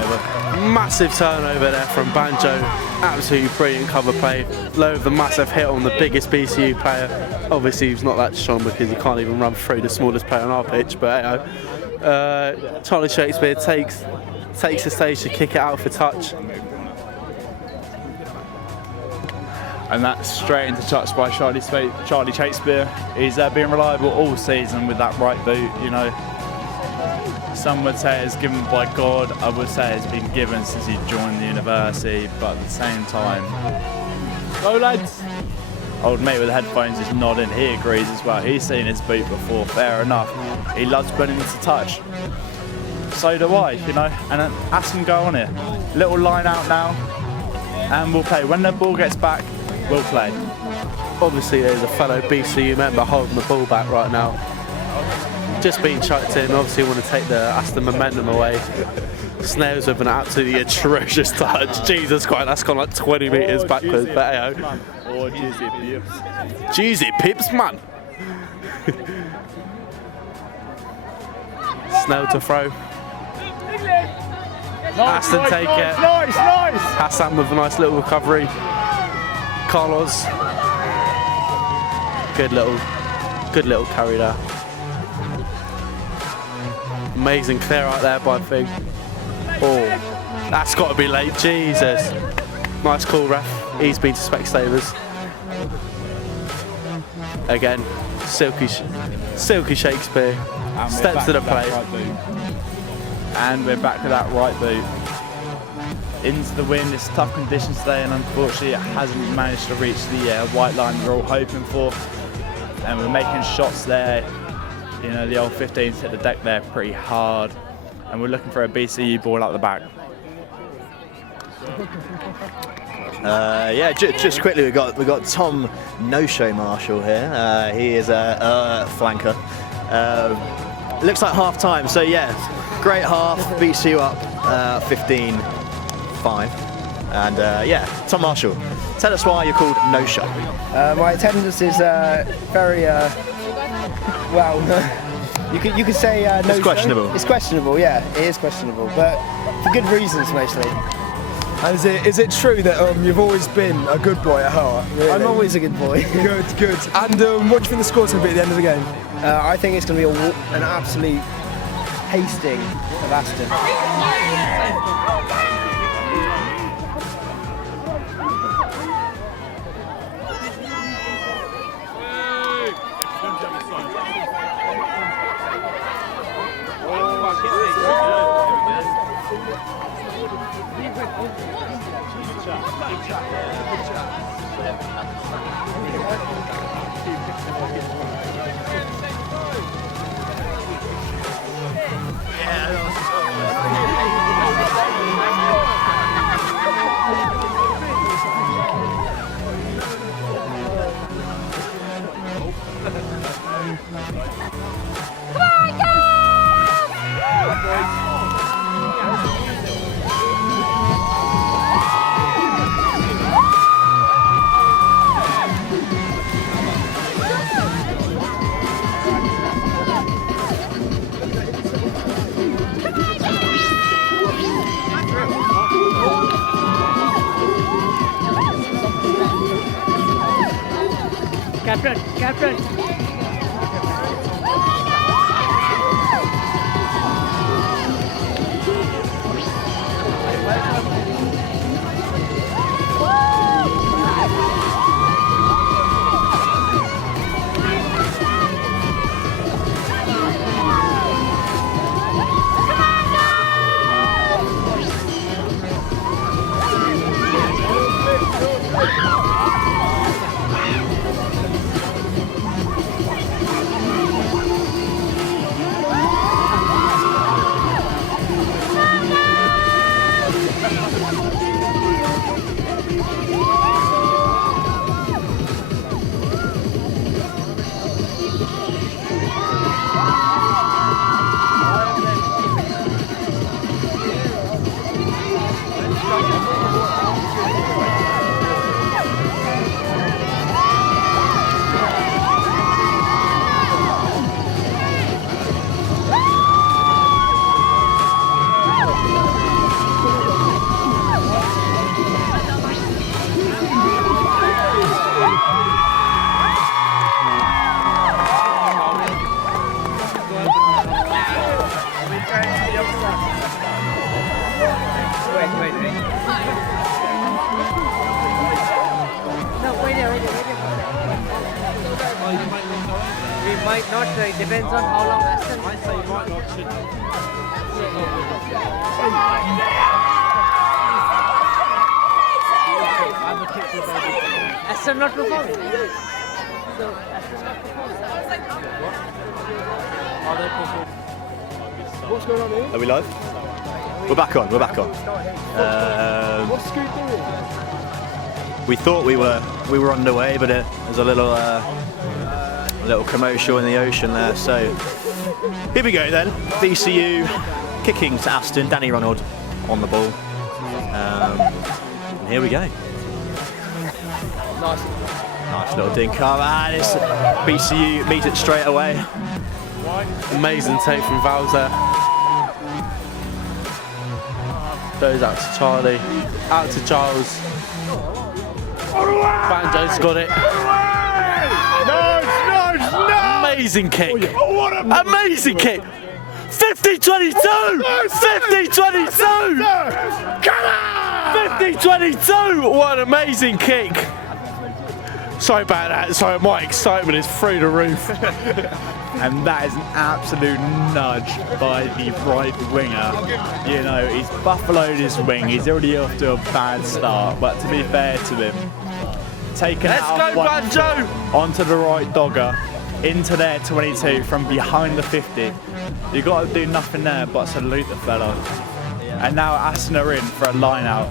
Massive turnover there from Banjo. Absolutely brilliant cover play. Low with the massive hit on the biggest BCU player. Obviously he's not that strong because he can't even run through the smallest player on our pitch, but Charlie Shakespeare takes the stage to kick it out for touch. And that's straight into touch by Charlie Shakespeare. He's been reliable all season with that right boot, you know. Some would say it's given by God, I would say it's been given since he joined the university, but at the same time, go lads! Old mate with the headphones is nodding, he agrees as well. He's seen his boot before, fair enough. He loves putting it into touch. So do I, you know, and Aston go on it. Little line out now, and we'll play. When the ball gets back, we'll play. Obviously there's a fellow BCU member holding the ball back right now. Just being chucked in, obviously want to take the Aston momentum away. Snails with an absolutely atrocious touch. Jesus Christ, that's gone like 20 metres backwards, but hey ho. Oh, Jeezy Pips. Jeezy Pips, man. Snail to throw. Aston take it. Nice. Hassan with a nice little recovery. Carlos. Good little carry there. Amazing clear out there by Fig. Oh, that's got to be late. Jesus. Nice call, ref. He's been to Specsavers. Again, Silky Shakespeare steps to the plate. And we're back with that right boot. Into the wind, it's tough conditions today, and unfortunately it hasn't managed to reach the white line we're all hoping for. And we're making shots there. You know, the old 15s hit the deck there pretty hard. And we're looking for a BCU ball out the back. Just quickly, we got Tom No-Show Marshall here. He is a flanker. Looks like half time, so yeah, great half. BCU up 15-5, and Tom Marshall, tell us why you're called No-Show. My attendance is very well. You could say no. It's questionable. It's questionable, yeah. It is questionable, but for good reasons mostly. And is it true that you've always been a good boy at heart? Really? I'm always a good boy. Good. And what do you think the score's going to be at the end of the game? I think it's going to be an absolute pasting of Aston. Captain. We might not, it depends on how long Aston. Aston not performing. So Aston not performing. What's going on here? Are we live? We're back on. What's Scoot doing? We thought we were underway, but there's a little commotion in the ocean there. So here we go then. BCU kicking to Aston. Danny Ronald on the ball. And here we go. Nice little dink up, and it's BCU meet it straight away. Amazing take from Valzer. Goes out to Charlie, out to Giles. Banjo's got it. Amazing kick. Amazing kick. 50-22! 50-22! Come on! 50-22! What an amazing kick. Sorry about that. Sorry, my excitement is through the roof. And that is an absolute nudge by the right winger. You know, he's buffaloed his wing. He's already off to a bad start, but to be fair to him, taking out one foot onto the right dogger, into their 22 from behind the 50. You've got to do nothing there but salute the fella. And now Aston are in for a line out.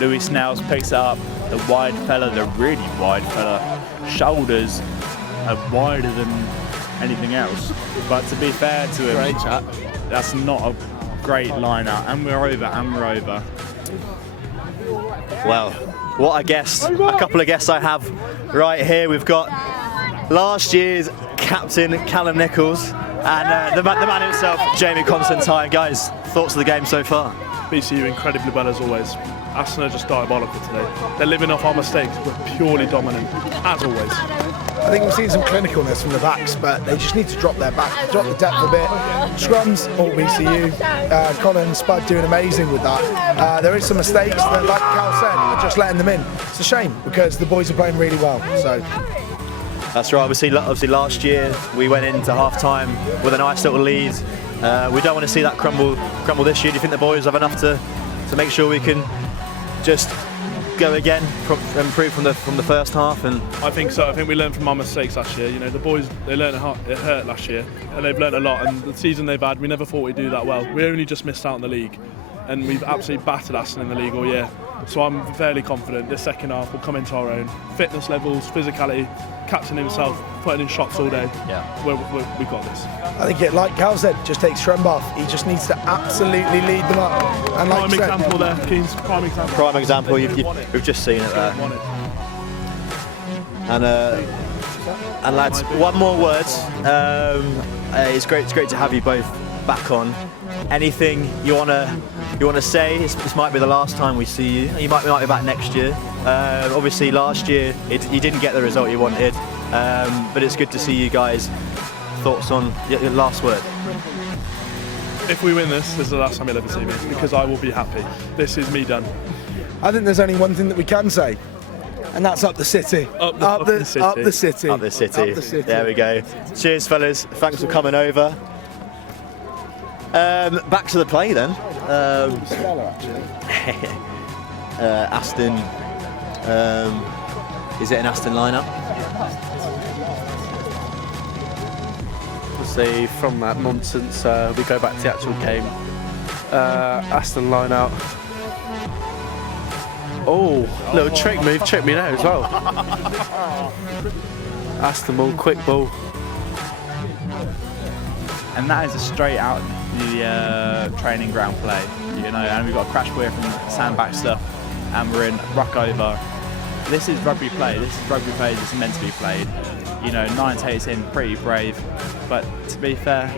Louis Snells picks it up. The wide fella, the really wide fella. Shoulders are wider than anything else. But to be fair to him, that's not a great line out. And we're over. Well, what a guest, a couple of guests I have right here. We've got last year's captain, Callum Nichols, and the man himself, Jamie Constantine. Guys, thoughts of the game so far? BCU incredibly well as always. Aston are just diabolical today. They're living off our mistakes. We're purely dominant, as always. I think we've seen some clinicalness from the backs, but they just need to drop their back, drop the depth a bit. Scrums, all BCU. Colin, Spud doing amazing with that. There is some mistakes that, like Cal said, are just letting them in. It's a shame because the boys are playing really well. So. That's right. Obviously last year we went into half-time with a nice little lead. We don't want to see that crumble this year. Do you think the boys have enough to make sure we can just go again, improve from the first half? And I think so. I think we learned from our mistakes last year. You know, the boys, they learned it hurt last year, and they've learned a lot. And the season they've had, we never thought we'd do that well. We only just missed out in the league, and we've absolutely battered Aston in the league all year. So I'm fairly confident this second half will come into our own. Fitness levels, physicality, captain himself, putting in shots all day. Yeah, we've got this. I think it, like Cal said, just takes Trent off. He just needs to absolutely lead them up. And like prime example there, Keens. Prime example. Prime example. We've just seen it there. And lads, one more word. It's great to have you both back on. Anything you wanna say? This might be the last time we see you. You might be back next year. Obviously, last year you didn't get the result you wanted, but it's good to see you guys. Thoughts on your last word? If we win this is the last time you'll ever see me, because I will be happy. This is me done. I think there's only one thing that we can say, and that's up the city. Up the city. Up the city. Up the city. Up the city. There we go. Cheers, fellas. Thanks for coming over. Back to the play then. Aston. Is it an Aston lineup? See, from that nonsense, we go back to the actual game. Aston line out. Oh, little trick move, tricked me there as well. Aston ball, quick ball. And that is a straight out the training ground play, you know, and we've got a crash wheel from Sam Baxter, and we're in ruck over. This is rugby play. This is rugby play that's meant to be played. You know, 9 takes in, pretty brave, but to be fair,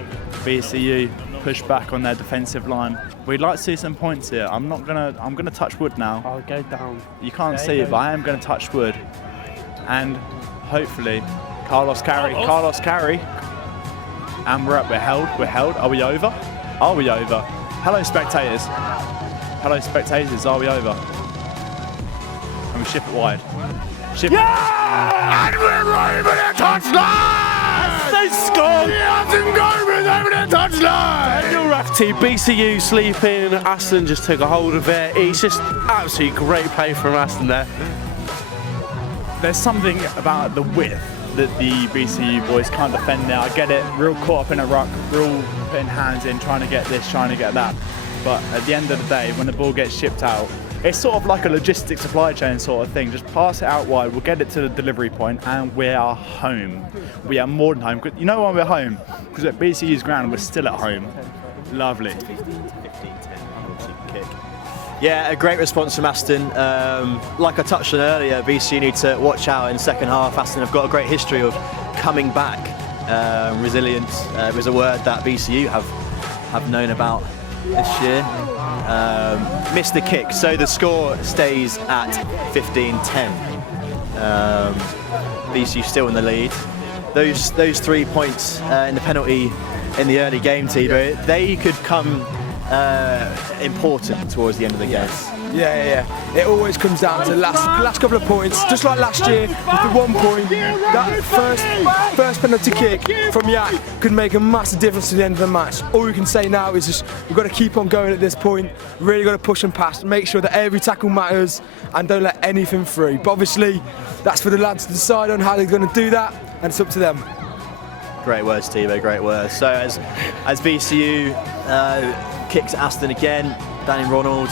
BCU push back on their defensive line. We'd like to see some points here. I'm gonna touch wood now. I'll go down. You can't see it, but I am gonna touch wood, and hopefully, Carlos carry, and we're up. We're held. Are we over? Are we over? Hello, spectators. Hello spectators, are we over? And we ship it wide. Ship And we're over the touchline! They scored! Aston Goldman's over the touchline! Daniel Rafferty, BCU sleeping. Aston just took a hold of it. It's just absolutely great play from Aston there. There's something about the width that the BCU boys can't defend now. I get it, real caught up in a ruck, real putting hands in, trying to get this, trying to get that. But at the end of the day, when the ball gets shipped out, it's sort of like a logistics supply chain sort of thing. Just pass it out wide, we'll get it to the delivery point, and we are home. We are more than home. You know why we're home? Because at BCU's ground, we're still at home. Lovely. 15-10 kick. Yeah, a great response from Aston. Like I touched on earlier, BCU need to watch out in the second half. Aston have got a great history of coming back. Resilience is a word that BCU have known about this year. Missed the kick, so the score stays at 15-10. BCU still in the lead. Those 3 points in the penalty in the early game, Thibaut, they could come important towards the end of the game. Yeah. It always comes down to the last couple of points. Just like last year, with the 1 point, that first penalty kick from Yak could make a massive difference to the end of the match. All we can say now is just we've got to keep on going at this point. Really got to push and pass, make sure that every tackle matters, and don't let anything through. But obviously, that's for the lads to decide on how they're going to do that, and it's up to them. Great words, Thibaut, great words. So as BCU kicks at Aston again, Danny Ronald.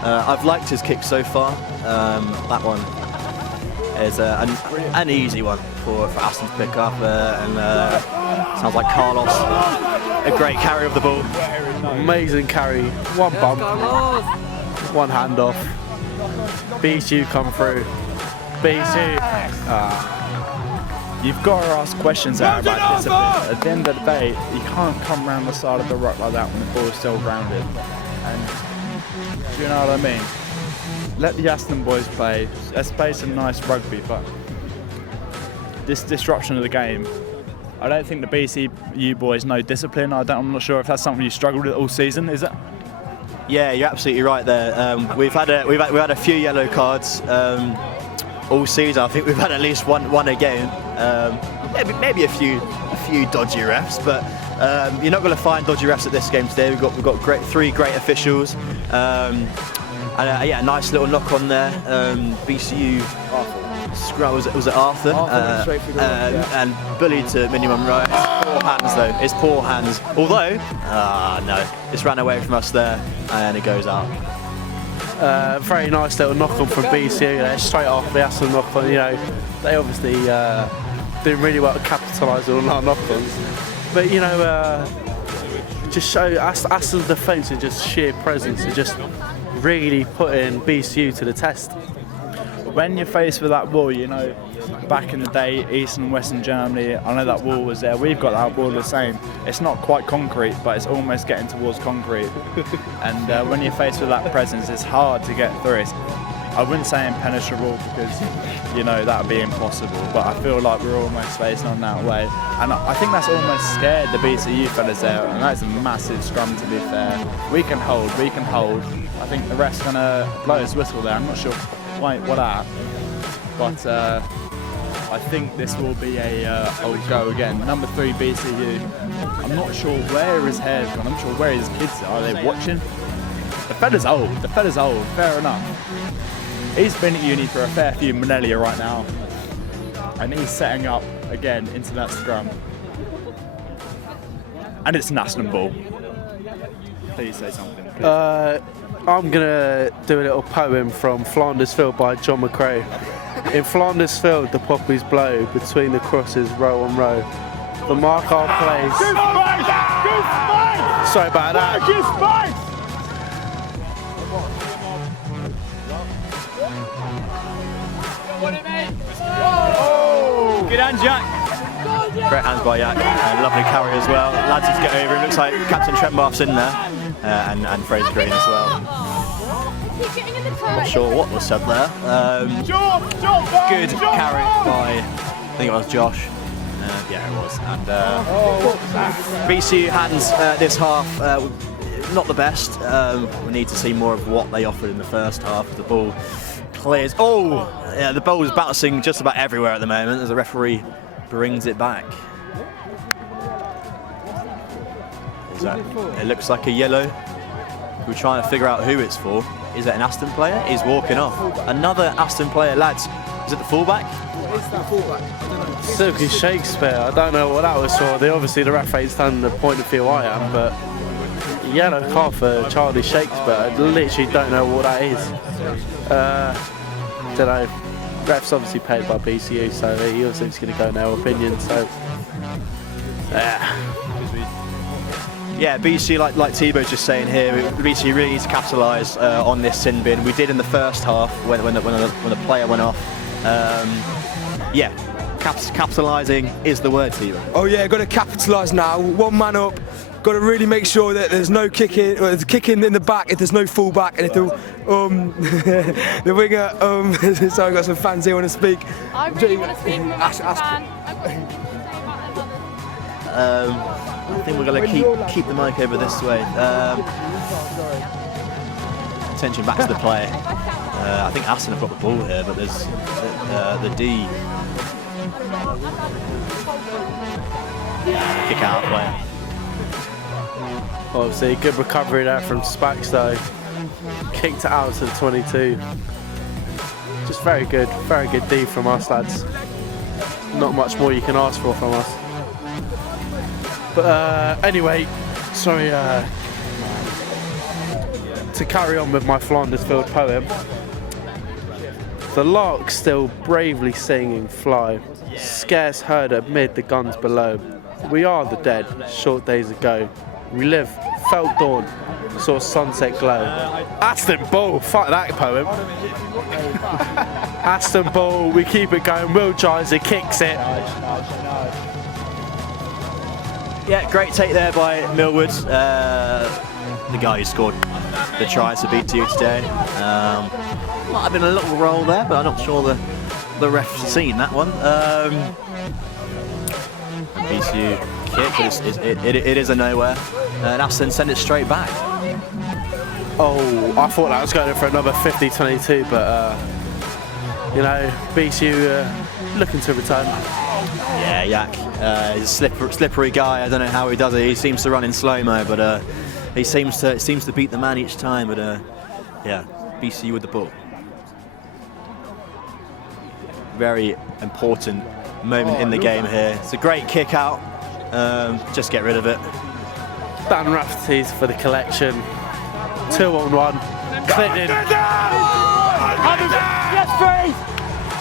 I've liked his kick so far. That one is an easy one for Aston to pick up, and sounds like Carlos. A great carry of the ball. Amazing carry. One bump, one handoff. BCU come through. BCU. You've got to ask questions there about discipline. At the end of the day, you can't come round the side of the ruck like that when the ball is still grounded. And do you know what I mean? Let the Aston boys play. Let's play some nice rugby, but this disruption of the game, I don't think the BCU boys know discipline. I'm not sure if that's something you struggled with all season, is it? Yeah, you're absolutely right there. We've had a few yellow cards all season. I think we've had at least one a game. Maybe a few dodgy refs, but you're not going to find dodgy refs at this game today. We've got three great officials. Yeah, a nice little knock on there. BCU scrum was it Arthur? And bullied to minimum right. Poor hands though. It's poor hands. Although, no, just ran away from us there, and it goes out. Very nice little knock on from BCU there, straight off the Aston knock on. You know, they obviously doing really well to capitalise on our knock ons. But you know, just show Aston's defence and just sheer presence and just really putting BCU to the test. When you're faced with that wall, you know, back in the day, Eastern and Western Germany, I know that wall was there. We've got that wall the same. It's not quite concrete, but it's almost getting towards concrete. And when you're faced with that presence, it's hard to get through it. I wouldn't say impenetrable because, you know, that would be impossible, but I feel like we're almost facing on that way. And I think that's almost scared the BCU fellas there, and that's a massive scrum to be fair. We can hold. I think the ref's going to blow his whistle there. I'm not sure quite what at, but I think this will be a go again. Number 3 BCU. I'm not sure where his hair's gone. I'm not sure where his kids are. Are they watching? The fella's old. Fair enough. He's been at uni for a fair few millennia right now, and he's setting up again into that scrum. And it's an Aston ball. Please say something. Please. I'm gonna do a little poem from Flanders Field by John McCrae. In Flanders Field, the poppies blow, between the crosses, row on row. The mark our place. Sorry about that. Good hand, Jack. Great hands by Yak, lovely carry as well. Lads just get over him. Looks like Captain Trentbarth's in there, and Fraser Green as well. Not sure what was said there. Good carry by, I think it was Josh. Yeah, it was. And BCU hands this half not the best. We need to see more of what they offered in the first half. The ball clears. Oh, yeah, the ball is bouncing just about everywhere at the moment as the referee brings it back. It looks like a yellow. We're trying to figure out who it's for. Is it an Aston player? He's walking off. Another Aston player, lads. Is it the fullback? It's the fullback. Silky Shakespeare. I don't know what that was for. Obviously the referee's done the point of view I am, but yellow card for Charlie Shakespeare. I literally don't know what that is. Don't know. Ref's obviously paid by BCU, so he also is going to go in their opinion. So yeah, BCU, like Thibaut's just saying here, BCU really needs to capitalise on this sin bin. We did in the first half when the player went off. Yeah, capitalising is the word, Thibaut. Oh yeah, got to capitalise now. One man up. Got to really make sure that there's no kicking. There's kicking in the back if there's no full back, and if the the winger. Sorry, I've got some fans here want to speak. I really want to speak. I think we're going to keep the mic over this way. Attention back to the play. I think Aston have got the ball here, but there's the D. Kick out play. obviously good recovery there from Spax though. Kicked it out to the 22. Just very good D from us lads. Not much more you can ask for from us. But anyway, sorry, to carry on with my Flandersfield poem. The lark still bravely singing fly, scarce heard amid the guns below. We are the dead, short days ago. We live, felt dawn, saw sunset glow. Aston Bull, fuck that poem. Aston Bull, we keep it going. Will Gizer kicks it. Yeah, great take there by Millwood. The guy who scored the try to beat BCU today. Might have been a little roll there, but I'm not sure the ref's seen that one. BCU kick, but it is a nowhere. And Aston send it straight back. Oh, I thought that was going for another 50-22, but you know, BCU looking to return. Yeah, Yak. He's a slippery guy. I don't know how he does it. He seems to run in slow-mo, but he seems to beat the man each time. But yeah, BCU with the ball. Very important moment in the game here. It's a great kick out. Just get rid of it. Dan Rafferty's for the collection. 2-on-1. Clinton.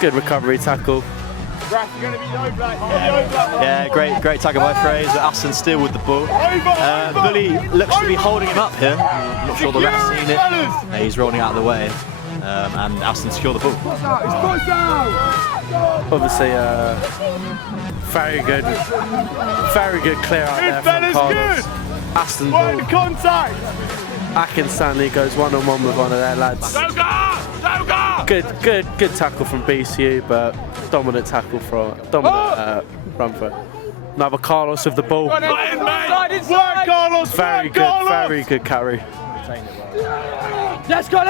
Good recovery tackle. Yeah, great tackle by Fraser. Aston still with the ball. Bully looks to be holding him up here. I'm not sure the ref's seen it. He's rolling out of the way. And Aston secure the ball. Obviously, very good clear out there from Carlos. Aston ball. Contact. Akin Stanley goes one-on-one with one of their lads. Good tackle from BCU, but dominant tackle from run for it. Another Carlos with the ball. Very good carry. Let's go in!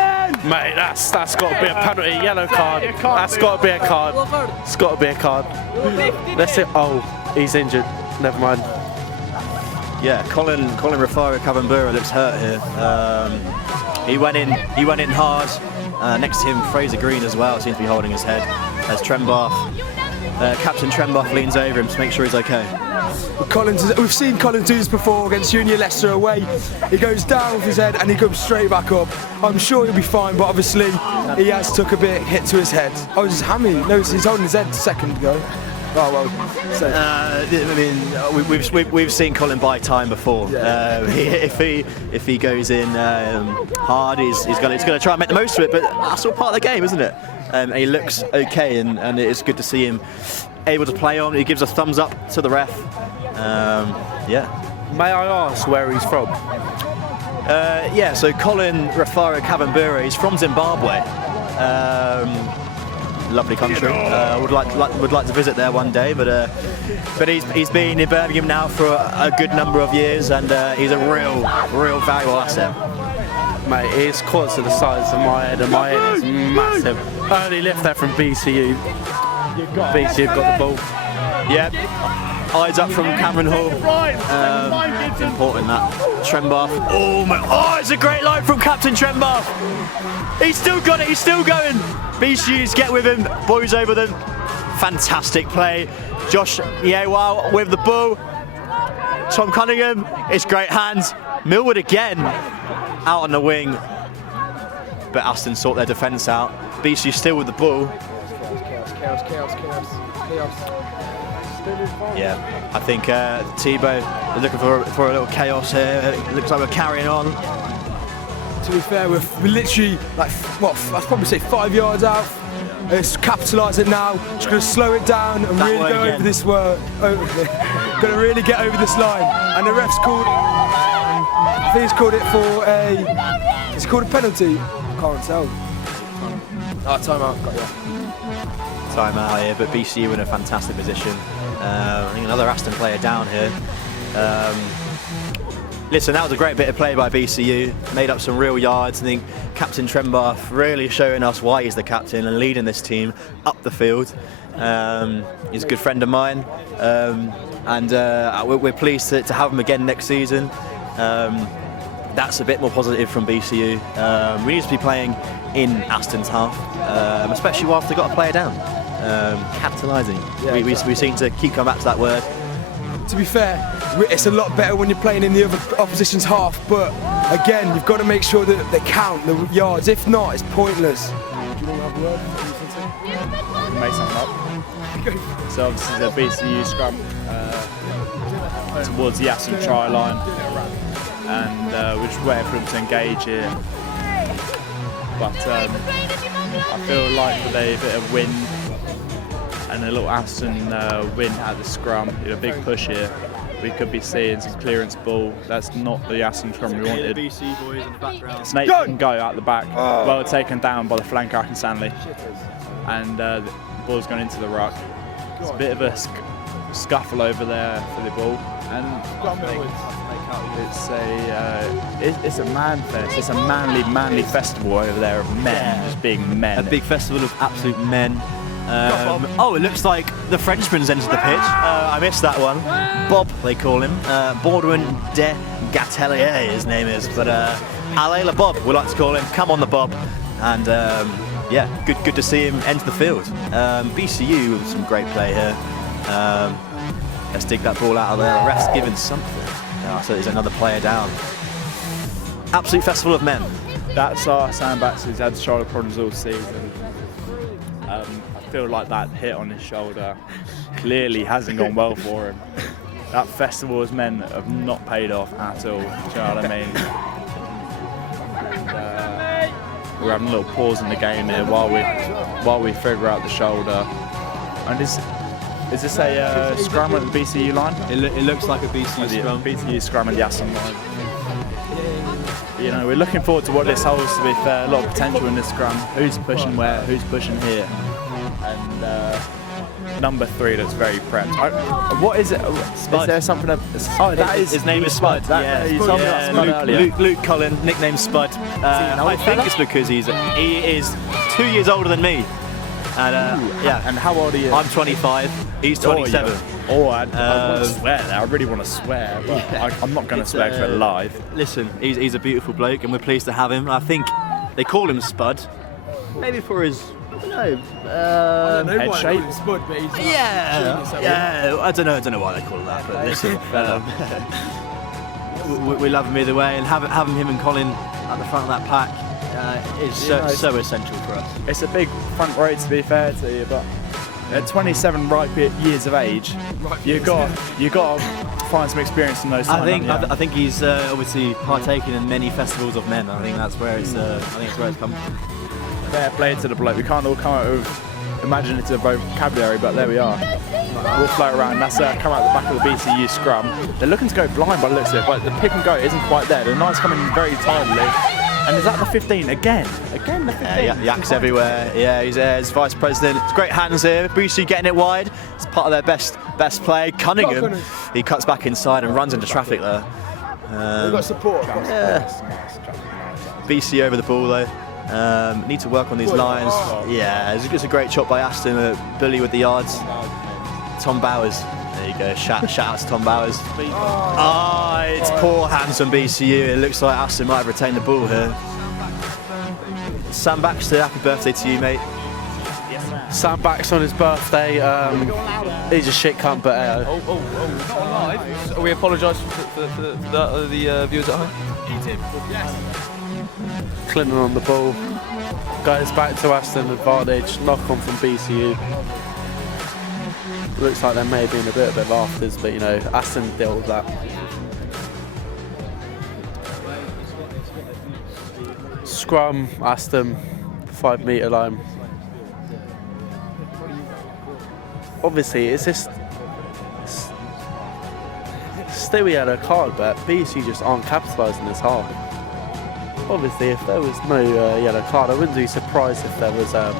Mate, that's got to be a penalty, yellow card. That's got to be a card. It's got to be a card. That's it. Oh, he's injured. Never mind. Yeah, Colin Raffario Cavambura looks hurt here. He went in hard. Next to him, Fraser Green as well seems to be holding his head as Captain Trembath leans over him to make sure he's okay. We've seen Collins do this before against Junior Leicester away. He goes down with his head and he comes straight back up. I'm sure he'll be fine, but obviously he has took a bit hit to his head. Oh, it's his hammy. No, he's holding his head a second ago. Oh well. So. I mean, we've seen Colin buy time before. Yeah. If he goes in hard, he's going to try and make the most of it. But that's all part of the game, isn't it? And he looks okay, and it's good to see him able to play on. He gives a thumbs up to the ref. Yeah. May I ask where he's from? Yeah. So Colin Raffario Cavambura, he's from Zimbabwe. lovely country. Would like to visit there one day, but he's been in Birmingham now for a good number of years, and he's a real valuable asset. Mate, his quads are the size of my head, and my head is massive. Early lift there from BCU. BCU got the ball. Yep. Eyes up from Cameron Hall. Important that. Trembath. Oh my! Oh, it's a great line from Captain Trembath. He's still got it. He's still going. BCU's get with him. Boys over them. Fantastic play. Josh Yewa with the ball. Tom Cunningham. It's great hands. Millwood again out on the wing, but Aston sort their defence out. BCU still with the ball. Chaos. Yeah, I think Tebow is looking for a little chaos here. It looks like we're carrying on. To be fair, we're literally like, I'd probably say 5 yards out. Let's capitalise it now. Just going to slow it down and really go over this word. Going to really get over this line. And the ref's called. I think he's called it for a. It's called a penalty. Can't tell. Timeout. Got you. Timeout here, but BCU in a fantastic position. I think another Aston player down here. Listen, that was a great bit of play by BCU. Made up some real yards. I think Captain Trembath really showing us why he's the captain and leading this team up the field. He's a good friend of mine, and we're pleased to have him again next season. That's a bit more positive from BCU. We need to be playing in Aston's half, especially whilst they've got a player down. Capitalising. Yeah, we seem to keep coming back to that word. To be fair, it's a lot better when you're playing in the other opposition's half, but again, you've got to make sure that they count the yards. If not, it's pointless. Do you want to have a word? Make something up. So obviously the BCU scrum towards the Aston try line, and we're just waiting for them to engage here. But I feel like with a bit of wind and a little Aston win at the scrum, a big push here, we could be seeing some clearance ball. That's not the Aston scrum we wanted. Snake can go out the back, well taken down by the flanker Akin Stanley, and the ball's gone into the ruck. It's a bit of a scuffle over there for the ball, and it's a man fest. It's a manly festival over there of men just being men. A big festival of absolute men. It looks like the Frenchman's entered the pitch. I missed that one. Bob, they call him. Baudouin de Gatelier, his name is. But Allez le Bob, we like to call him. Come on the Bob. And good to see him enter the field. BCU with some great play here. Let's dig that ball out of there. The ref's given something. So there's another player down. Absolute festival of men. That's our Sandbacks who's had shoulder problems all season. I feel like that hit on his shoulder clearly hasn't gone well for him. That festival of men have not paid off at all. Do you know what I mean? And, we're having a little pause in the game here while we figure out the shoulder. And is this a scrum at the BCU line? It looks like a BCU scrum. BCU scrum at the Aston line. You know, we're looking forward to what this holds, to be fair. A lot of potential in this scrum. Who's pushing where, who's pushing here. And number 3 looks very prepped. What is it? Spud. Is there something? His name is Spud. You told me about Spud earlier. Luke Cullen, nicknamed Spud. I think it's because he is 2 years older than me. And And how old are you? I'm 25. He's 27. I want to swear there. I really want to swear, but I'm not going to swear because we're live. Listen, he's a beautiful bloke, and we're pleased to have him. I think they call him Spud, maybe for his, I don't know, head shape. Spud, but he's I don't know why they call him that, but listen, we love him either way, and having him and Colin at the front of that pack is so essential for us. It's a big front row, to be fair to you, but at 27 ripe years of age, you got to find some experience in those. I think he's obviously partaken in many festivals of men. I think that's where it's come from. Fair play to the bloke. We can't all come out with imaginative vocabulary, but there we are. We'll float around. That's come out the back of the BCU scrum. They're looking to go blind by the looks of it, but the pick and go isn't quite there. The knight's coming very tidily. And is that the 15 again? Again the 15? Yeah, Yak's everywhere. Yeah, he's there as vice president. It's great hands here. BCU getting it wide. It's part of their best play. Cunningham, he cuts back inside and runs into traffic there. We've got support. BCU over the ball though. Need to work on these lines. Yeah, it's a great shot by Aston. Bully with the yards. Tom Bowers. There you go. Shout out to Tom Bowers. It's poor hands from BCU. It looks like Aston might have retained the ball here. Sam Baxter, happy birthday to you, mate. Sam Baxter on his birthday. He's a shit cunt, but Not live. We apologise for the viewers at home. Clinton on the ball. Goes back to Aston, advantage. Knock on from BCU. Looks like there may have been a bit of afters, but you know, Aston dealt with that. Scrum, Aston, 5 metre line. Obviously, it's just still a yellow card, but BC just aren't capitalising this hard. Obviously, if there was no yellow card, I wouldn't be surprised if there was the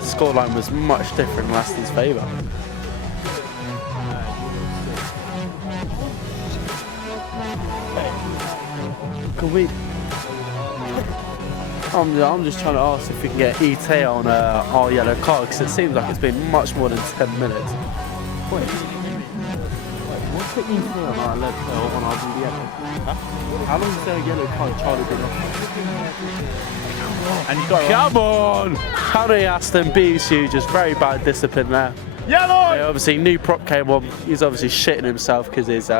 scoreline was much different in Aston's favour. Can we? I'm just trying to ask if we can get ET on our yellow card, because it seems like it's been much more than 10 minutes. Wait, what's the ET on our left on our yellow? Huh? How long is there a yellow card Charlie been off? And you got come on! Harry Aston, BCU, just very bad discipline there. Yellow! Yeah, obviously, new prop came on. He's obviously shitting himself because his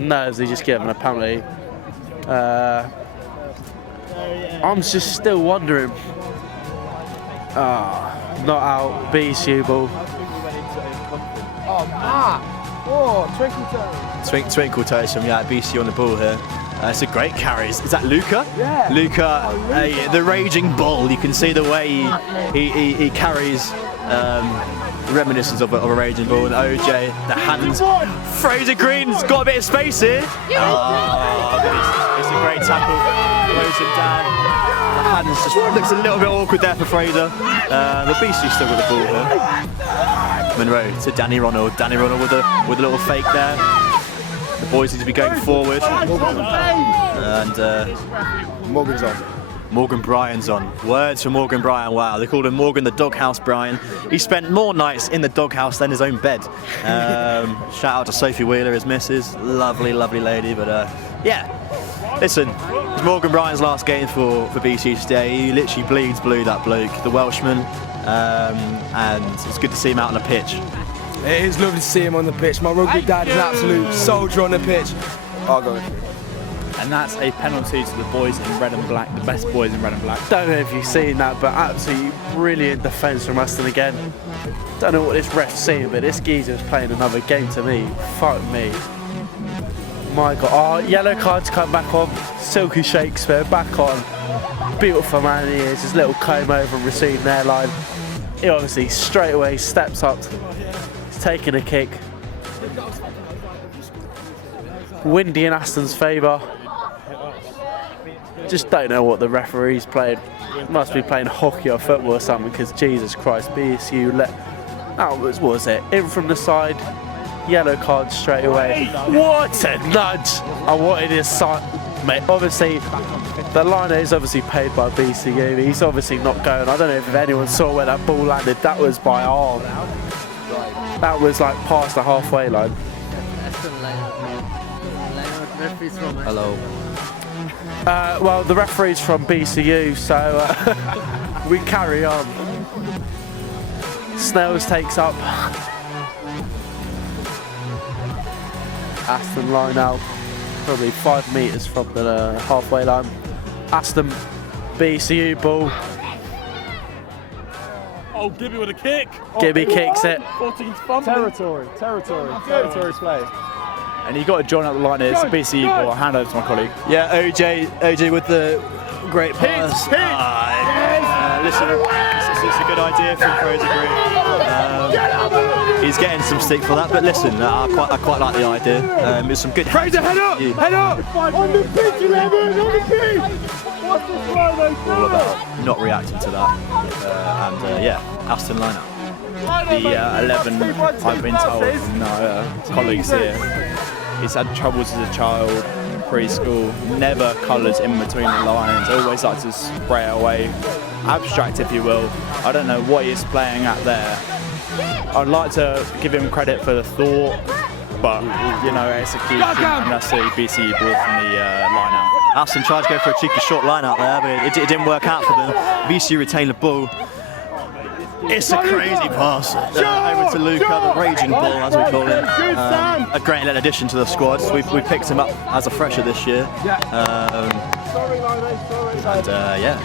nerves. He just gave him a penalty. I'm just still wondering. Not out. BCU ball. Oh, Matt! Oh, Twinkle Toes. Twinkle Toes from BCU on the ball here. It's a great carry. Is that Luca? Yeah. Luca, the raging bull. You can see the way he carries. Reminiscence of a raging bull. And OJ, the hands. Fraser Green's got a bit of space here. It's a great tackle. Close him down. The hands just looks a little bit awkward there for Fraser. But BC still with the ball here. Monroe to Danny Ronald. Danny Ronald with a little fake there. The boys need to be going forward. And Morgan's on. Morgan Bryan's on. Words from Morgan Bryan. Wow, they called him Morgan the Doghouse Bryan. He spent more nights in the doghouse than his own bed. Shout out to Sophie Wheeler, his missus. Lovely, lovely lady. But yeah, listen, it's Morgan Bryan's last game for BC today. He literally bleeds blue, that bloke, the Welshman. And it's good to see him out on the pitch. It is lovely to see him on the pitch. My rugby dad is an absolute soldier on the pitch. I'll go. And that's a penalty to the boys in red and black, the best boys in red and black. Don't know if you've seen that, but absolutely brilliant defence from Aston again. Don't know what this ref's seeing, but this geezer's playing another game to me. Fuck me. My God. Yellow card's come back on. Silky Shakespeare back on. Beautiful man he is. His little comb over and receding hairline. He obviously straight away steps up. He's taking a kick. Windy in Aston's favour. Just don't know what the referee's playing. Must be playing hockey or football or something, because Jesus Christ, BSU what was it? In from the side, yellow card straight away. What a nudge! I wanted his side, mate. Obviously, the liner is obviously paid by BCU. He's obviously not going. I don't know if anyone saw where that ball landed. That was by arm. That was like past the halfway line. Hello. Well, the referee's from BCU, so we carry on. Snells takes up. Aston line out, probably 5 metres from the halfway line. Aston, BCU ball. Oh, Gibby with a kick. Gibby kicks it. 14's fumbling. Territory's play. And you've got to join up the line here. It's a BCU ball. I'll hand over to my colleague. Yeah, OJ with the great pass. Listen, it's a good idea from Fraser Green. He's getting some stick for that, but listen, I quite like the idea. It's some good. Fraser, head up! Head up! On the pitch, 11! On the pitch! all about not reacting to that. Yeah, Aston lineup. The 11, I've been told from colleagues here, he's had troubles as a child, preschool, never colours in between the lines, always likes to spray away, abstract if you will. I don't know what he's playing at there. I'd like to give him credit for the thought, but you know, execution, and that's the BCU ball from the line out. Aston tried to go for a cheeky short line out there, but it didn't work out for them. BCU retained the ball. It's a crazy pass over to Luca, the raging bull as we call him. A great little addition to the squad. We picked him up as a fresher this year. Yeah,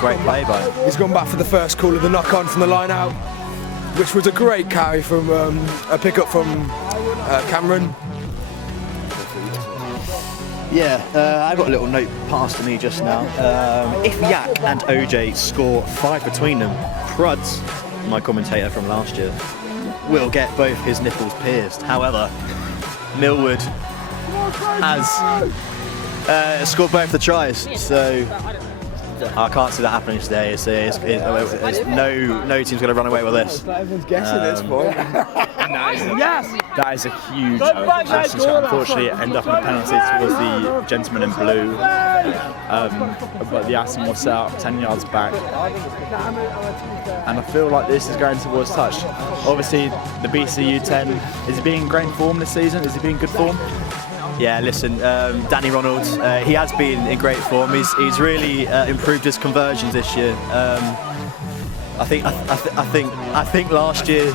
great play by him. He's gone back for the first call of the knock-on from the line out, which was a great carry from a pick-up from Cameron. Yeah, I got a little note passed to me just now. If Yak and OJ score 5 between them, Pruds, my commentator from last year, will get both his nipples pierced. However, Millwood has scored both the tries, so I can't see that happening today. No team's going to run away with this. Everyone's guessing this point. That is a huge open. So unfortunately, it ended up in a penalty towards the gentleman in blue. But the Aston was set up 10 yards back. And I feel like this is going towards touch. Obviously, the BCU 10, is he being in great form this season? Is he being in good form? Yeah, listen, Danny Ronalds, he has been in great form. He's really improved his conversions this year. I think last year,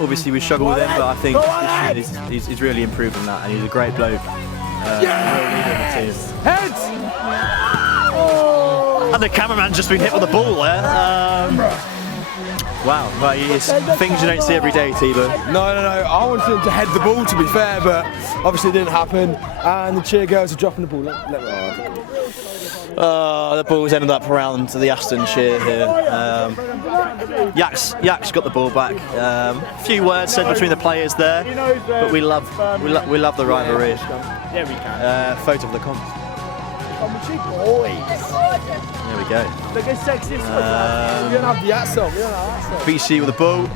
obviously we struggled with him, but I think this year he's really improved on that, and he's a great bloke. Real leader in the team. Heads! And the cameraman's just been hit with the ball there. Wow, well, it's things you don't see every day, Thibaut. No. I wanted him to head the ball, to be fair, but obviously it didn't happen. And the cheer girls are dropping the ball. The ball's ended up around to the Aston cheer here. Yak's got the ball back. A few words said between the players there, but we love the rivalry. Yeah, we can. Photo of the comp. There we go. Look at sexy. We don't have the hat song. BC with the ball.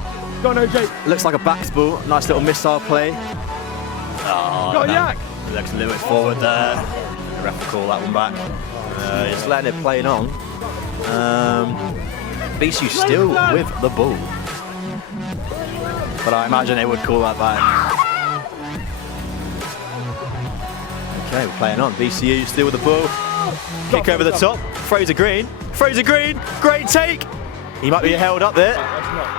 Go on, OJ. Looks like a back ball. Nice little missile play. Go on, Yak. Looks a little bit forward there. The ref will call that one back. Just letting it play on. BC still with the ball. But I imagine they would call that back. Okay, we're playing on. BCU still with the ball. Kick over the top. Fraser Green, great take. He might be held up there.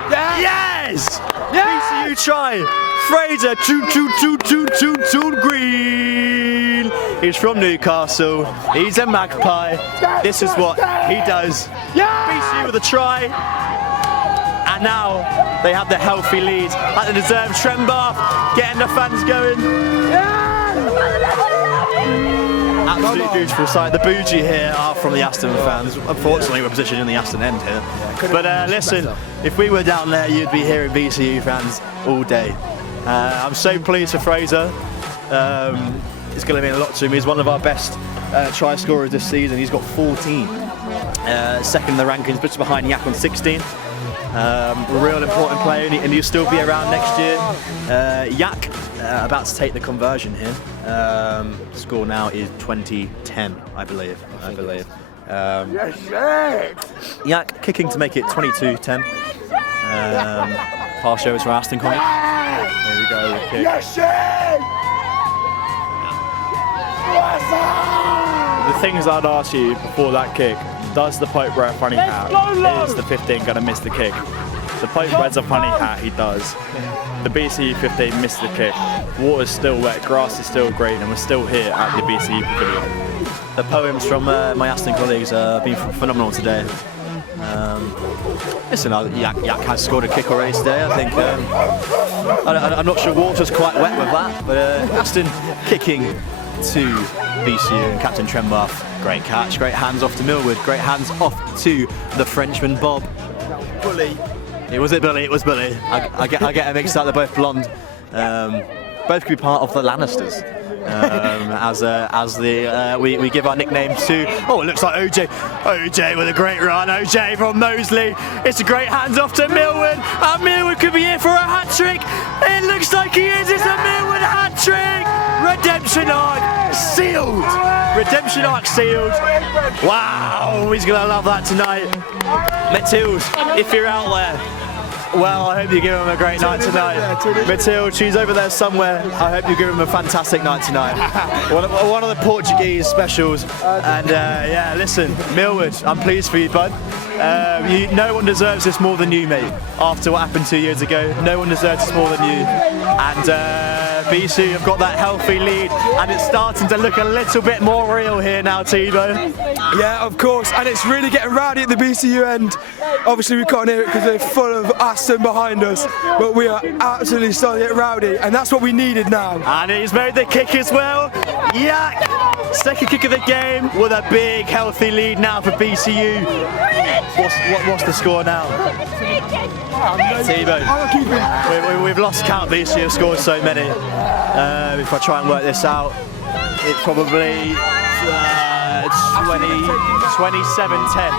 Yes! BCU try. Fraser, Green. He's from Newcastle. He's a magpie. This is what he does. BCU with a try. And now they have the healthy lead at the deserved Trembath, getting the fans going. Absolutely beautiful sight. The bougie here are from the Aston fans. Unfortunately, we're positioned in the Aston end here. But listen, if we were down there, you'd be hearing BCU fans all day. I'm so pleased for Fraser. It's going to mean a lot to him. He's one of our best try scorers this season. He's got 14. Second in the rankings, just behind Yak on 16. A real important player, and he'll still be around next year. Yak about to take the conversion here. Score now is 20-10, I believe. Yak kicking to make it 22-10. Pass over to Aston Connor. There we go. The kick. The things I'd ask you before that kick: does the Pope wear a funny hat? Is the 15 going to miss the kick? The Pope wears a funny hat, he does. The BCU 15 missed the kick. Water's still wet, grass is still green, and we're still here at the BCU Pavilion. The poems from my Aston colleagues have been phenomenal today. Listen, Yak has scored a kick already today. I think I'm not sure Water's quite wet with that, but Aston kicking to BCU and Captain Trembath. Great catch, great hands off to Millwood, great hands off to the Frenchman Bob. Bully. It was Billy. I get it mixed up. They're both blonde. Both could be part of the Lannisters. we give our nicknames to. Oh, it looks like OJ. OJ with a great run. OJ from Moseley. It's a great handoff to Millwood, and Millwood could be here for a hat trick. It looks like he is. It's a Millwood hat trick. Redemption arc sealed. Redemption arc sealed. Wow, he's gonna love that tonight. Matilde, if you're out there, well, I hope you give him a great night tonight. Matilde, she's over there somewhere. I hope you give him a fantastic night tonight. One of the Portuguese specials. And yeah, listen, Millwood, I'm pleased for you, bud. No one deserves this more than you, mate. After what happened 2 years ago, no one deserves this more than you. And BCU have got that healthy lead, and it's starting to look a little bit more real here now, Tebow. Yeah, of course, and it's really getting rowdy at the BCU end. Obviously we can't hear it because they're full of Aston behind us, but we are absolutely starting to get rowdy, and that's what we needed now. And he's made the kick as well. Yak! Second kick of the game with a big healthy lead now for BCU. What's the score now? Tebow, we've lost count. BCU have scored so many. If I try and work this out, it's probably 27-10.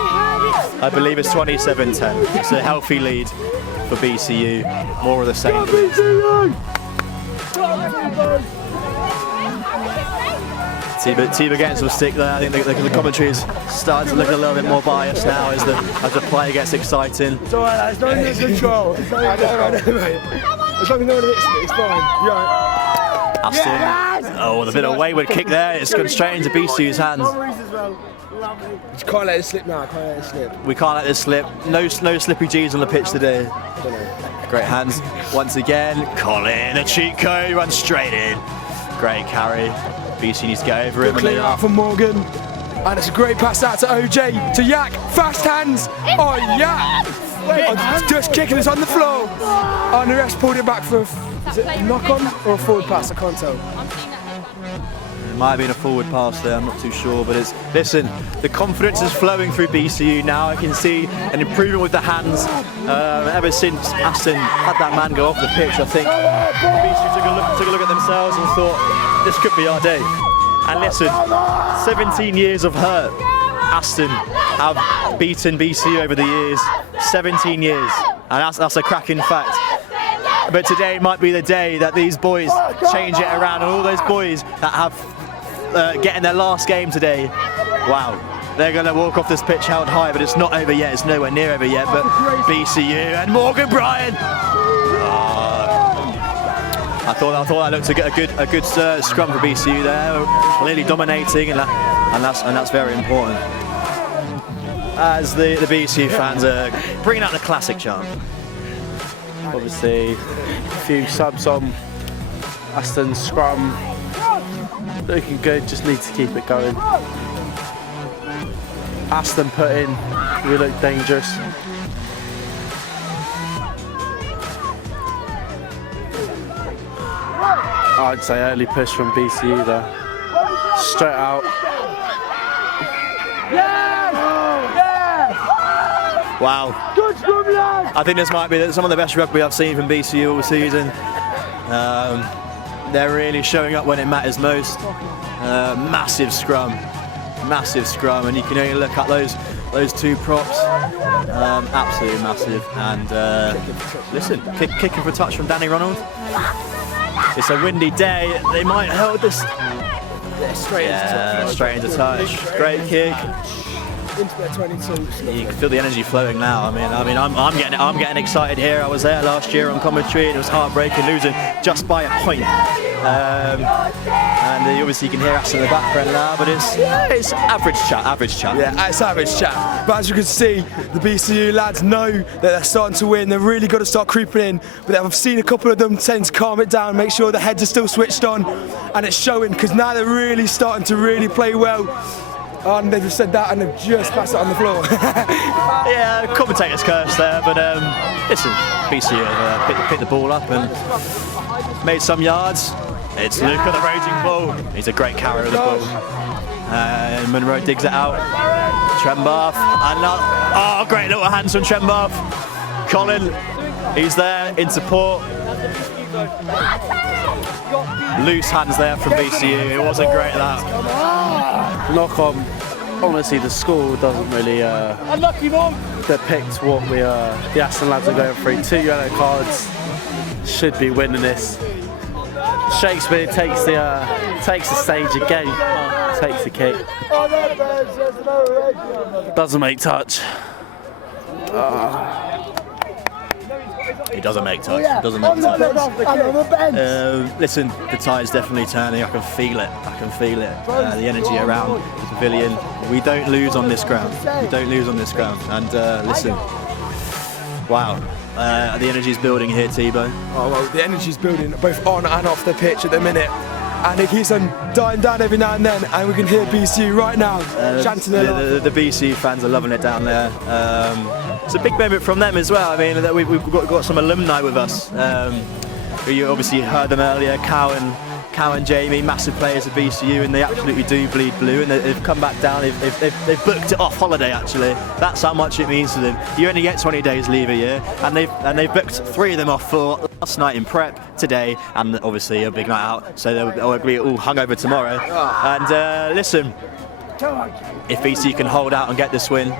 I believe it's 27-10. It's a healthy lead for BCU. More of the same. Tebow getting some stick there. I think the commentary is starting to look a little bit more biased now as the play gets exciting. It's alright, lads. Don't lose control. I know, mate. As long as no one hits me, it's fine. You're right. Aston. Oh, with a bit of wayward kick there. It's gone straight into BCU's hands. Just can't let it slip now. Can't let it slip. We can't let this slip. No slippy G's on the pitch today. Great hands once again. Colin, a cheat code, runs straight in. Great carry. BC needs to get over him. Clear out from Morgan. And it's a great pass out to OJ, to Yak. Fast hands. Oh, Yak. Just kicking us on the floor. And the rest pulled it back for a knock on or a forward pass? I can't tell. It might have been a forward pass there, I'm not too sure, but listen, the confidence is flowing through BCU now. I can see an improvement with the hands. Ever since Aston had that man go off the pitch, I think BCU took a look at themselves and thought, this could be our day. And listen, 17 years of hurt. Aston have beaten BCU over the years, 17 years, and that's a cracking fact. But today might be the day that these boys change it around, and all those boys that have getting their last game today, wow, they're going to walk off this pitch held high, but it's not over yet, it's nowhere near over yet, but BCU and Morgan Bryan. I thought that looked a good scrum for BCU there, clearly dominating, and that's very important. As the BCU fans are bringing out the classic chant. Obviously, a few subs on Aston's scrum. Looking good, just need to keep it going. Aston put in, we look dangerous. I'd say early push from BCU there. Straight out. Wow. I think this might be some of the best rugby I've seen from BCU all season. They're really showing up when it matters most. Massive scrum, and you can only look at those two props. Absolutely massive. And listen, kicking for a touch from Danny Ronald. It's a windy day. They might hold this. Straight into touch. Great kick. Into their 22. You can feel the energy flowing now. I mean, I'm getting excited here. I was there last year on commentary, and it was heartbreaking losing just by a point. And obviously you can hear us in the background now, but it's average chat. Yeah, it's average chat. But as you can see, the BCU lads know that they're starting to win. They've really got to start creeping in. But I've seen a couple of them tend to calm it down, make sure the heads are still switched on, and it's showing because now they're really starting to really play well. And they've just said that and they've just passed it on the floor. Yeah, commentator's curse there, but listen, BCU have picked the ball up and made some yards. It's Luca, the raging bull. He's a great carrier of the ball. And Monroe digs it out. Trembath, and great little hands from Trembath. Colin, he's there in support. loose hands there from BCU. It wasn't great, that. Knock on. Honestly, the score doesn't really depict what the Aston lads are going through. 2 yellow cards, should be winning this. Shakespeare takes the stage again, takes the kick. Doesn't make touch. He doesn't make touch. Doesn't make touch. Listen, the tide's definitely turning. I can feel it. I can feel it. The energy around the Pavilion. We don't lose on this ground. We don't lose on this ground. And listen, wow. The energy's building here, Thibaut. Oh, well, the energy's building both on and off the pitch at the minute. And it keeps on dying down every now and then, and we can hear BCU right now chanting their the BCU fans are loving it down there. It's a big moment from them as well. I mean, that we've got some alumni with us. You obviously heard them earlier, Cow and Jamie, massive players of BCU, and they absolutely do bleed blue, and they've come back down. They've booked it off holiday, actually. That's how much it means to them. You only get 20 days leave a year, and they've booked 3 of them off for last night in prep, today, and obviously a big night out. So they'll be all hungover tomorrow. And listen, if BCU can hold out and get this win,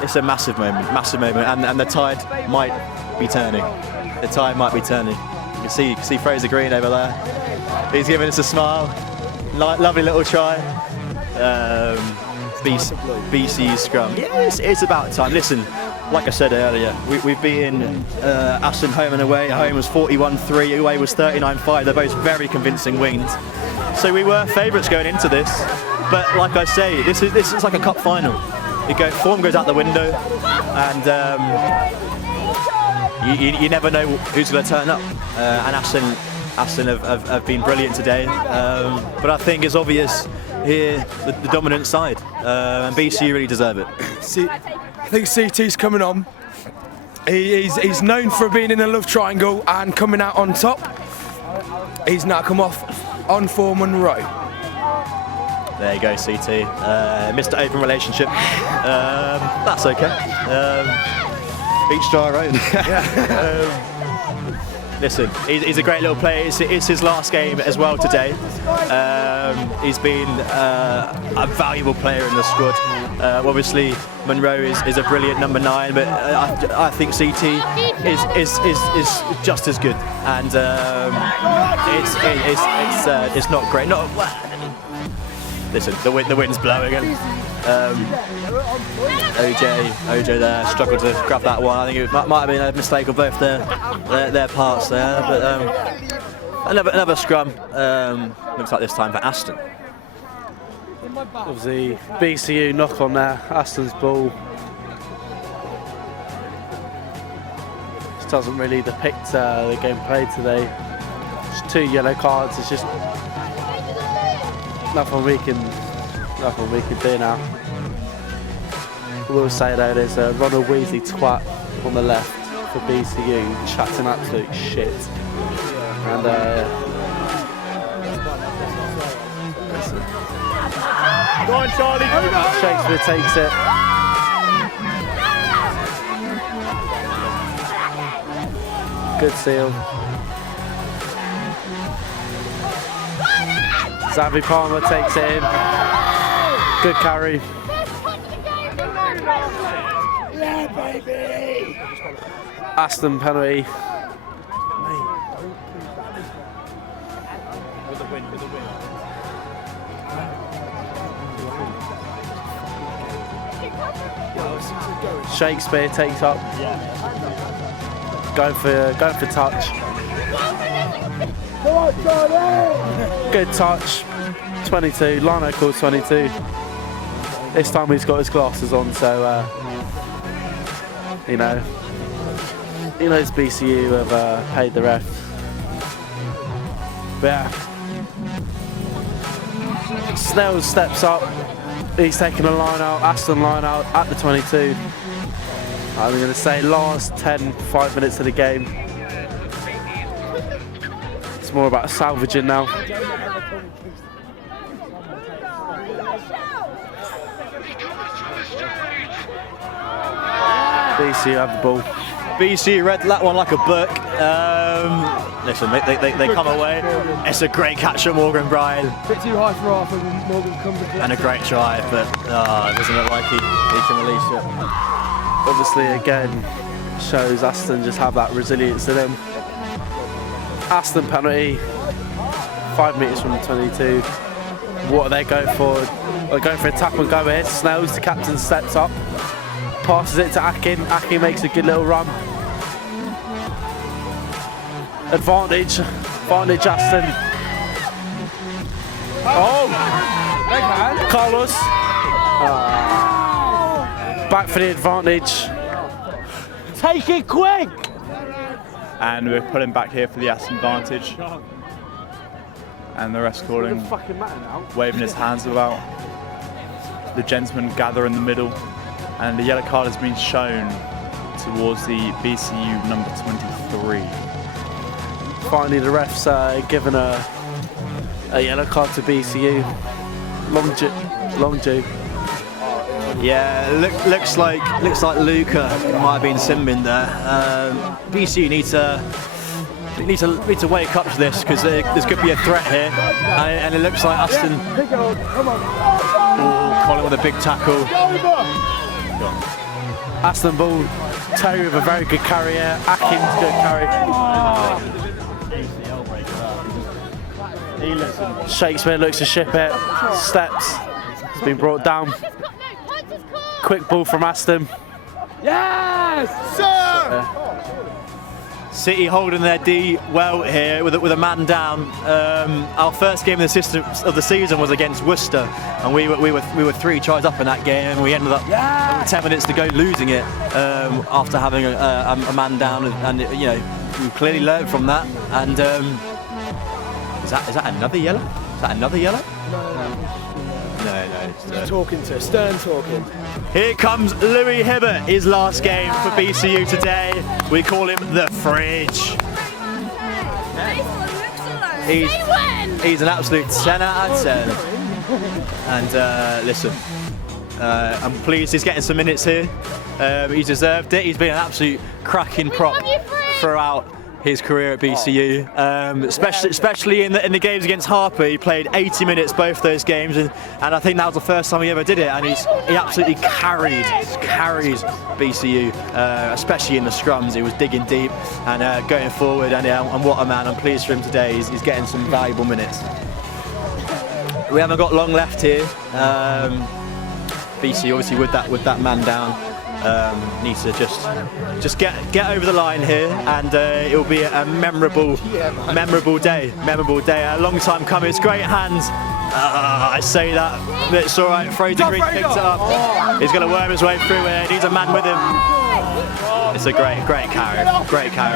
it's a massive moment, and the tide might be turning. The tide might be turning. You can see Fraser Green over there. He's giving us a smile. Lovely little try. BCU scrum. Yeah, it's about time. Listen, like I said earlier, we've beaten Aston home and away. Home was 41-3, away was 39-5. They're both very convincing wins. So we were favourites going into this. But like I say, this is like a cup final. Form goes out the window, and you never know who's going to turn up. And Aston have been brilliant today, but I think it's obvious here the dominant side, and BCU really deserve it. I think CT's coming on. He's known for being in a love triangle and coming out on top. He's now come off on for Monroe. There you go, CT. Mr. Open Relationship. That's okay. Each to our own. Listen, he's a great little player. It's his last game as well today. He's been a valuable player in the squad. Obviously, Monroe is a brilliant number 9, but I think CT is just as good. And it's not great. Listen, the wind's blowing, and OJ there struggled to grab that one. I think it might have been a mistake of both their parts there, but another scrum. Looks like this time for Aston. Obviously, BCU knock on there. Aston's ball. This doesn't really depict the game played today. Just 2 yellow cards. It's just nothing we can do now. I will say though, there's a Ronald Weasley twat on the left for BCU chatting absolute shit. And Go on, Charlie. Shakespeare takes it. Good seal. Xavi Palmer takes it in. Good carry. Yeah, baby. Aston penalty. With the win. Shakespeare takes up. Going for touch. Come on, Charlie. Good touch. 22. Lano calls 22. This time he's got his glasses on, so he knows BCU have paid the ref. But yeah. Snell steps up. He's taking a line out, Aston line out at the 22. I'm going to say last 5 minutes of the game. It's more about salvaging now. BCU have the ball. BCU read that one like a book. Listen, they come away. It's a great catch from Morgan Bryan. Bit too high for Arthur and Morgan comes to And a great drive, but it doesn't look like he can release it. Obviously, again, shows Aston just have that resilience in them. Aston penalty, 5 metres from the 22. What are they going for? They're going for a tap and go here. Snells, the captain, steps up, passes it to Akin. Akin makes a good little run. Advantage Aston. Oh! Carlos. Back for the advantage. Take it quick! And we're pulling back here for the Aston advantage. And the rest calling, waving his hands about. The gentlemen gather in the middle, and the yellow card has been shown towards the BCU number 23. Finally, the refs given a yellow card to BCU. Long due. Yeah, looks like Luca might have been simbing there. BCU need to wake up to this, because there's could be a threat here, and it looks like Aston. Oh, Colin with a big tackle. Aston ball. Terry with a very good carry here. Atkins good carry. Shakespeare looks to ship it. Steps. It's been brought down. Quick ball from Aston. Yes, sir! City holding their D well here with a man down. Our first game of the season was against Worcester, and we were 3 tries up in that game, and we ended up 10 minutes to go losing it after having a man down, and you know, we clearly learned from that. And is that another yellow? Is that another yellow? No. talking to, Stern talking. Here comes Louis Hibbert, his last game for BCU today. We call him the Fridge. He's an absolute 10 out of 10. And listen, I'm pleased he's getting some minutes here. He's deserved it. He's been an absolute cracking prop throughout his career at BCU, especially in the games against Harper. He played 80 minutes both those games, and I think that was the first time he ever did it, and he absolutely carried BCU, especially in the scrums. He was digging deep and going forward, and what a man. I'm pleased for him today. He's getting some valuable minutes. We haven't got long left here. BCU obviously with that man down. Needs to just get over the line here, and it will be a memorable day. A long time coming. It's great hands. I say that, but it's all right. Fraser Green picks it up. He's going to worm his way through it. He needs a man with him. It's a great carry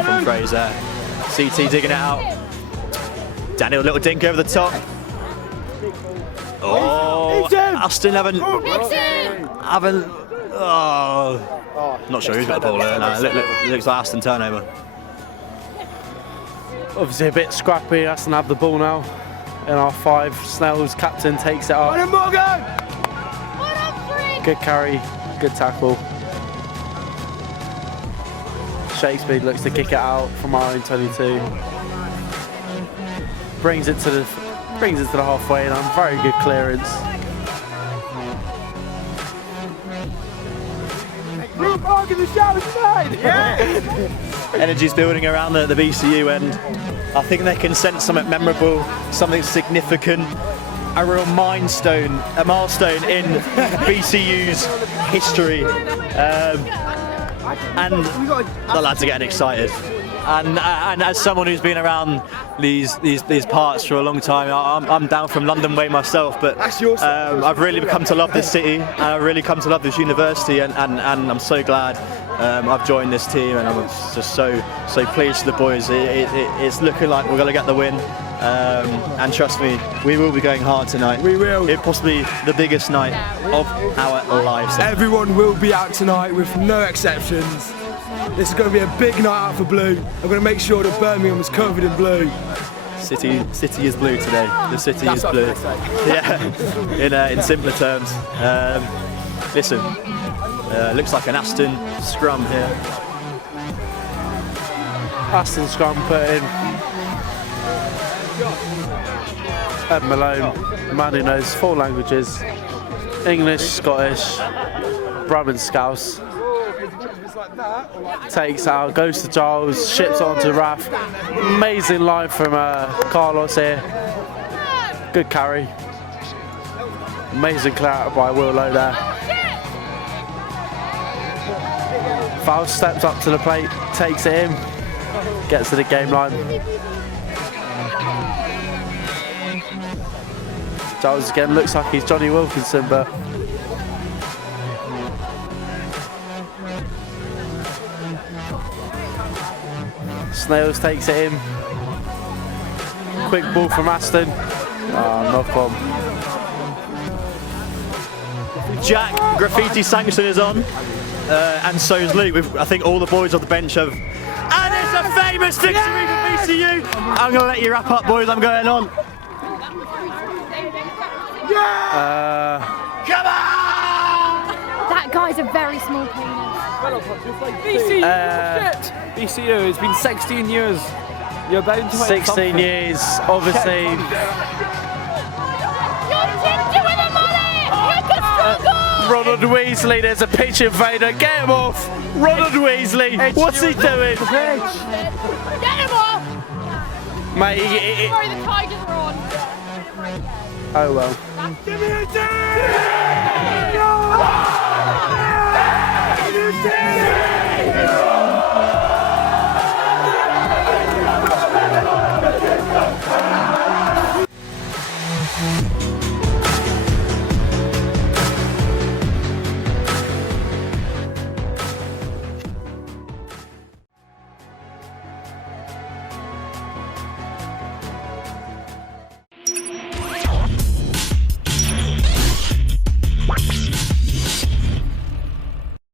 from Fraser. CT digging it out. Daniel, little dink over the top. Oh, Aston haven't. Not sure who's got the ball there. No, it looks like Aston turnover. Obviously a bit scrappy. Aston have the ball now in our 5. Snell's captain takes it up. Good carry, good tackle. Shakespeare looks to kick it out from our own 22. Brings it to the halfway line. Very good clearance. Energy's building around the BCU end. I think they can sense something memorable, something significant, a real milestone in BCU's history. And the lads are getting excited. And as someone who's been around these parts for a long time, I'm down from London way myself, but I've really come to love this city, and I've really come to love this university, and I'm so glad I've joined this team, and I'm just so pleased for the boys. It's looking like we're going to get the win, and trust me, we will be going hard tonight. We will. It's possibly the biggest night of our lives. Everyone will be out tonight with no exceptions. This is going to be a big night out for blue. I'm going to make sure that Birmingham is covered in blue. City is blue today. The city is blue. Yeah, in simpler terms. Listen, looks like an Aston scrum here. Aston scrum put in. Ed Malone, the man who knows 4 languages, English, Scottish, Brabant Scouse. Takes out, goes to Giles, ships it onto Raf. Amazing line from Carlos here. Good carry. Amazing clear out by Will Lowe there. Foul steps up to the plate, takes it in, gets to the game line. Giles again looks like he's Johnny Wilkinson, but Snails takes it in. Quick ball from Aston. Knock on. Jack, graffiti sanction is on, and so is Luke. I think all the boys on the bench have. And it's a famous victory for BCU. I'm going to let you wrap up, boys. I'm going on. Come on! That guy's a very small penis. BCU, it's been 16 years. You're bound to 16 years, obviously. Ronald Weasley, there's a pitch invader. Get him off! Ronald Weasley, what's he doing? Get him off! Mate, Sorry, the Tigers are on. oh well. Give me a